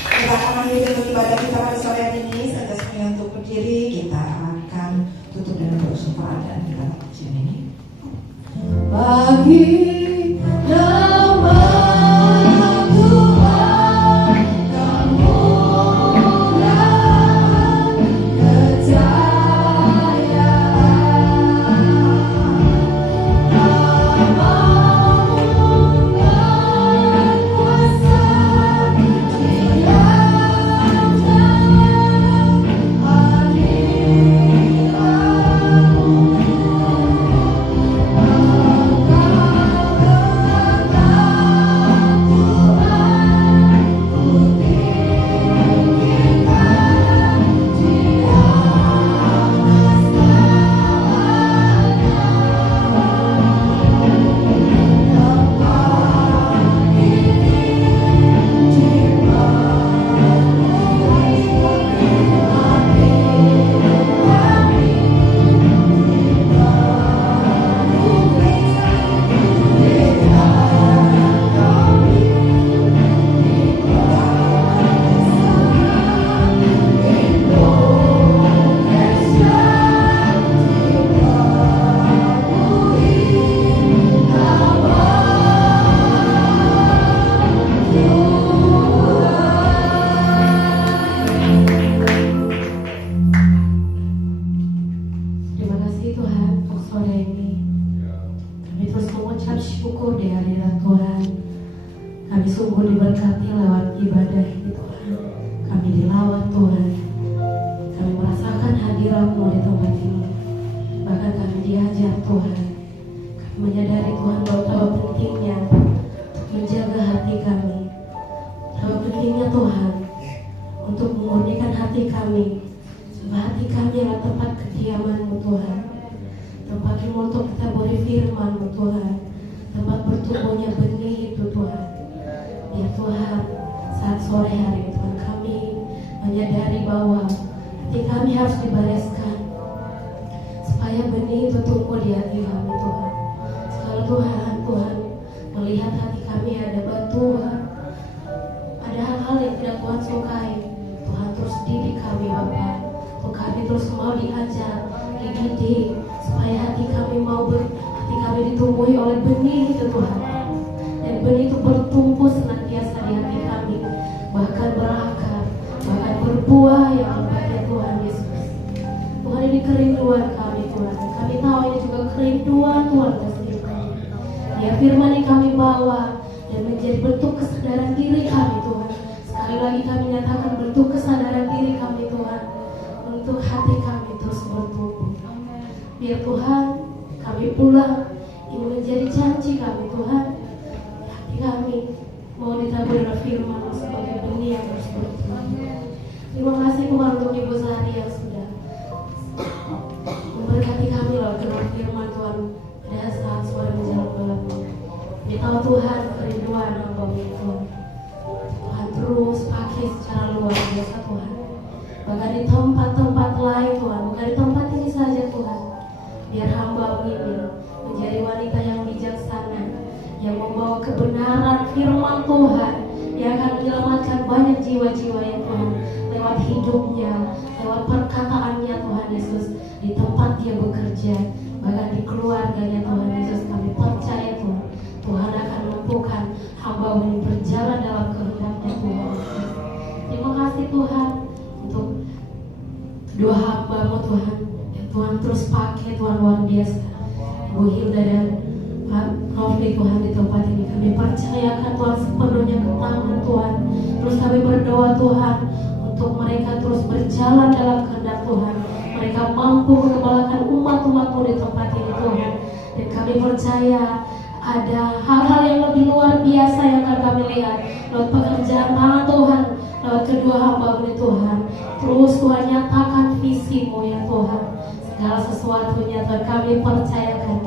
Kita akan menghidupkan ibadah kita pada sore hari ini. Saja semuanya untuk berdiri, kita akan tutup dengan doa syafaat dan kita ujian ini. Bagi nama Tuhan kemuliaan, kejayaan, kemenangan, kuasa, Dia diberkati lewat ibadah ini Tuhan. Kami dilawat Tuhan. Kami merasakan hadirat-Mu di tempat ini. Bahkan kami diajar Tuhan. Kami menyadari Tuhan bahwa pentingnya menjaga hati kami. Betapa pentingnya Tuhan untuk memurnikan hati kami. Sebab hati kami adalah tempat kediaman-Mu Tuhan. Tempat-Mu untuk kita beri firman-Mu Tuhan. Tempat bertumbuhnya benih itu Tuhan. Ya Tuhan, saat sore hari ini Tuhan, kami menyadari bahwa hati kami harus dibereskan supaya benih itu tumbuh di hati kami Tuhan. Sekarang Tuhan melihat hati kami ada batuan, ada hal-hal yang tidak Tuhan sukai. Tuhan terus didik kami Bapa. Tuhan kami terus mau diajar, dididik supaya hati kami hati kami ditumbuhi oleh benih itu Tuhan. Dan benih itu bertumbuh senantiasa di hati kami, bahkan berakar, bahkan berbuah yang lebat ya Tuhan Yesus. Tuhan, ini kerinduan kami Tuhan. Kami tahu ini juga kerinduan Tuhan sendiri kami. Ya firman yang kami bawa dan menjadi bentuk kesadaran diri kami Tuhan. Sekali lagi kami nyatakan bentuk kesadaran diri kami Tuhan, untuk hati kami terus bertumbuh. Biar Tuhan kami pulang, ini menjadi janji kami Tuhan. Hati kami mau ditabur dengan firman sebagai benih yang terus bertumbuh. Terima kasih Tuhan untuk Ibu Sari yang sudah memberkati kami lewat firman Tuhan pada saat suara menjelang malam. Kami tahu Tuhan kerinduan hamba-Mu Tuhan. Tuhan terus pakai secara luar biasa Tuhan. Bahkan di tempat-tempat lain Tuhan, bukan di tempat ini saja Tuhan. Biar hamba-Mu ini menjadi wanita yang bijaksana, yang membawa kebenaran firman Tuhan, yang akan menyelamatkan banyak jiwa-jiwa ya Tuhan, lewat hidupnya, lewat perkataannya Tuhan Yesus, di tempat dia bekerja, bahkan di keluarganya Tuhan Yesus. Kami percaya Tuhan, Tuhan akan mampukan hamba-Mu ini berjalan dalam kehendak-Nya Tuhan Yesus. Terima kasih Tuhan untuk dua hamba-Mu Tuhan, yang Tuhan terus pakai Tuhan luar biasa, Ibu Hilda dan Pak Rofli Tuhan di tempat ini. Kami percayakan Tuhan sepenuhnya ke tangan Tuhan. Terus kami berdoa Tuhan untuk mereka terus berjalan dalam kehendak Tuhan. Mereka mampu mengembalakan umat-umat-Mu di tempat ini Tuhan. Dan kami percaya ada hal-hal yang lebih luar biasa yang akan kami lihat lewat pekerjaan tangan Tuhan, lewat kedua hamba-Mu ini Tuhan. Terus Tuhan nyatakan visi-Mu ya Tuhan. Segala sesuatunya Tuhan kami percayakan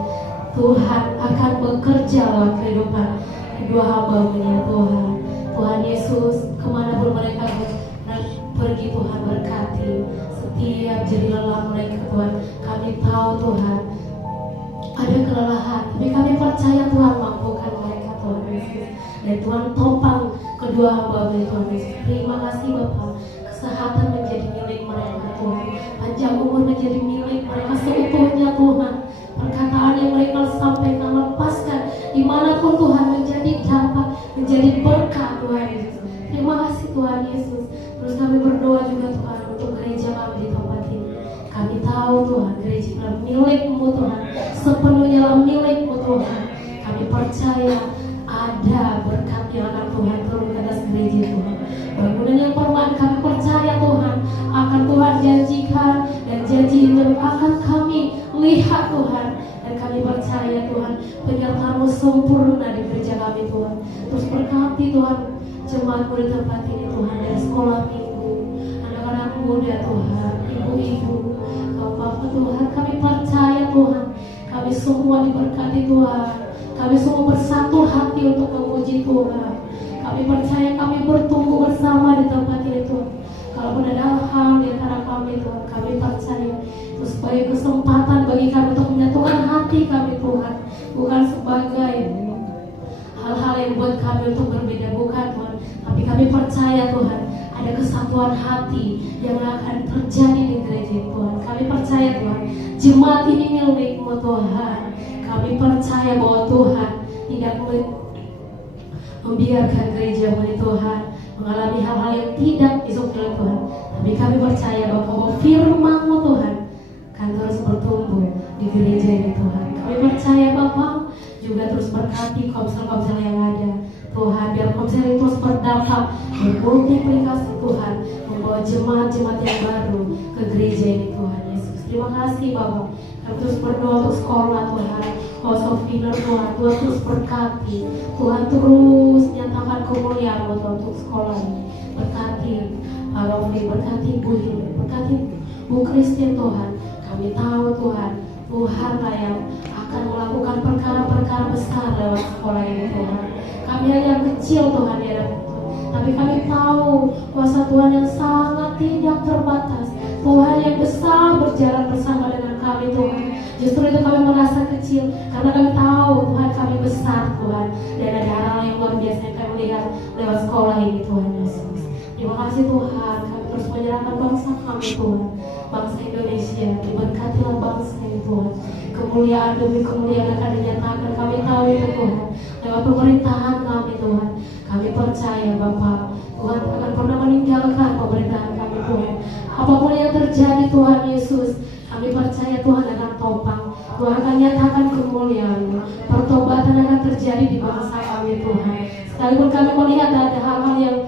Tuhan akan bekerja lewat kehidupan kedua hamba-Mu ya Tuhan. Tuhan Yesus, kemanapun mereka pergi Tuhan berkati setiap jeri lelah mereka Tuhan. Kami tahu Tuhan ada kelelahan, tapi kami percaya Tuhan mampukan mereka Tuhan Yesus. Dan Tuhan topang kedua hamba-Mu Tuhan Yesus. Terima kasih Bapak, kesehatan menjadi milik mereka Tuhan, panjang umur menjadi milik mereka seutuhnya Tuhan. Perkataan yang mereka sampaikan lepaskan dimanapun Tuhan menjadi dapat, menjadi berkat Tuhan Yesus. Terima kasih Tuhan Yesus. Terus kami berdoa juga Tuhan untuk gereja kami di tempat ini. Kami tahu Tuhan gereja adalah milik-Mu Tuhan, sepenuhnya adalah milik-Mu Tuhan. Kami percaya ada berkat yang akan Tuhan turun ke atas gereja Tuhan. Bangunan yang permanen kami percaya Tuhan akan Tuhan janjikan, dan janji itu akan kami lihat Tuhan. Dan kami percaya Tuhan penyertaan-Mu sempurna di gereja kami Tuhan. Terus berkati Tuhan jemaat-Mu di tempat ini Tuhan, dari sekolah minggu, anak-anak muda Tuhan, ibu-ibu, bapak Tuhan. Kami percaya Tuhan kami semua diberkati Tuhan. Kami semua bersatu hati untuk memuji Tuhan. Kami percaya kami bertumbuh bersama di tempat ini Tuhan. Kalaupun ada hal di antara kami Tuhan, kami percaya itu sebagai kesempatan bagi kami untuk menyatukan hati kami Tuhan, bukan sebagai hal-hal yang buat kami untuk berbeda, bukan Tuhan. Tapi kami percaya Tuhan ada kesatuan hati yang akan terjadi di gereja Tuhan. Kami percaya Tuhan jemaat ini milik-Mu Tuhan. Kami percaya bahwa Tuhan tidak membiarkan gereja-Mu ini Tuhan mengalami hal-hal yang tidak disukai oleh Tuhan. Tapi kami percaya bahwa firman-Mu Tuhan akan terus bertumbuh di gereja ini Tuhan. Kami percaya Bapak juga terus berkati komsel-komsel yang ada Tuhan, biar komsel itu terus berdampak, bermultiplikasi Tuhan, membawa jemaat-jemaat yang baru ke gereja ini Tuhan Yesus. Terima kasih Bapak. Kami terus berdoa untuk sekolah Tuhan, House of Winner Tuhan. Tuhan terus berkati, Tuhan terus nyatakan kemuliaan-Mu Tuhan untuk sekolah ini. Berkati Pak Rofli, berkati Bu Hilda, berkati Bu Christine Tuhan. Kami tahu Tuhan, Tuhanlah yang akan melakukan perkara-perkara besar lewat sekolah ini Tuhan. Kami hanya kecil Tuhan ya Tuhan, tapi kami tahu kuasa Tuhan yang sangat tidak terbatas. Tuhan yang besar berjalan bersama dengan kami Tuhan. Justru itu kami merasa kecil, karena kami tahu Tuhan kami besar Tuhan. Dan ada hal yang luar biasa yang kami lihat lewat sekolah ini Tuhan Yesus. Terima kasih Tuhan. Kami terus menyerahkan bangsa kami Tuhan, bangsa Indonesia. Diberkatilah bangsa ini Tuhan. Kemuliaan demi kemuliaan akan dinyatakan. Kami tahu itu Tuhan lewat pemerintahan kami Tuhan. Kami percaya Bapak, Tuhan akan pernah meninggalkan pemerintahan kami Tuhan. Apapun yang terjadi Tuhan Yesus, kami percaya Tuhan akan topang. Tuhan akan nyatakan kemuliaan-Mu. Pertobatan akan terjadi di bangsa kami Tuhan. Sekalipun kami melihat ada hal-hal yang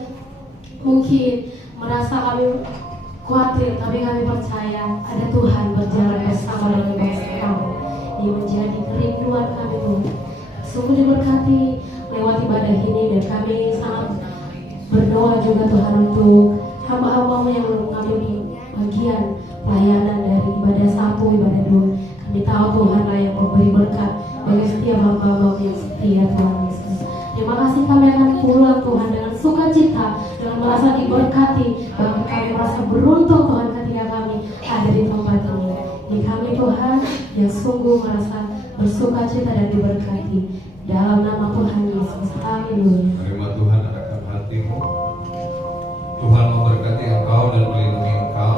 mungkin merasa kami khawatir, tapi kami percaya ada Tuhan berjalan bersama dengan bangsa kami. Ini menjadi kerinduan kami Tuhan. Sungguh diberkati lewat ibadah ini, dan kami sangat berdoa juga Tuhan untuk hamba-hamba-Mu yang mengambil bagian pelayanan dari ibadah 1, ibadah 2. Kami tahu Tuhan lah yang memberi berkat bagi setiap hamba-hamba yang setia Tuhan Yesus. Terima kasih kami akan pulang Tuhan dengan sukacita, dengan merasa diberkati, bahkan kami merasa beruntung Tuhan ketika kami ada di tempat ini. Di kami Tuhan yang sungguh merasa bersukacita dan diberkati. Dalam nama Tuhan Yesus. Amin. Terima Tuhan akan hatimu. Tuhan memberkati engkau dan melindungi engkau.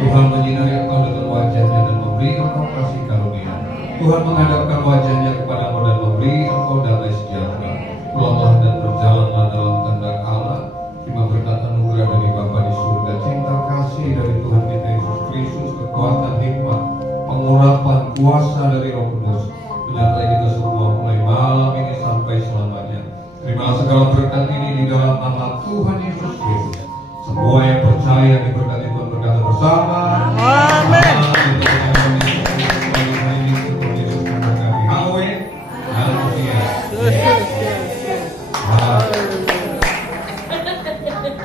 Tuhan menyinari engkau dengan wajahnya dan memberi engkau kasih karunia. Tuhan menghadapkan wajahnya kepadamu dan memberi engkau damai sejahtera. Pulanglah dan berjalanlah dalam kehendak Allah. Terima berkat anugerah dari Bapa di surga, cinta kasih dari Tuhan kita Yesus Kristus, kekuatan hikmat, pengurapan kuasa dari Roh Kudus menyertai kita semua mulai malam ini sampai selamanya. Terima segala berkat ini di dalam nama Tuhan Yesus Kristus. Semua yang percaya diberkati Tuhan berkata bersama.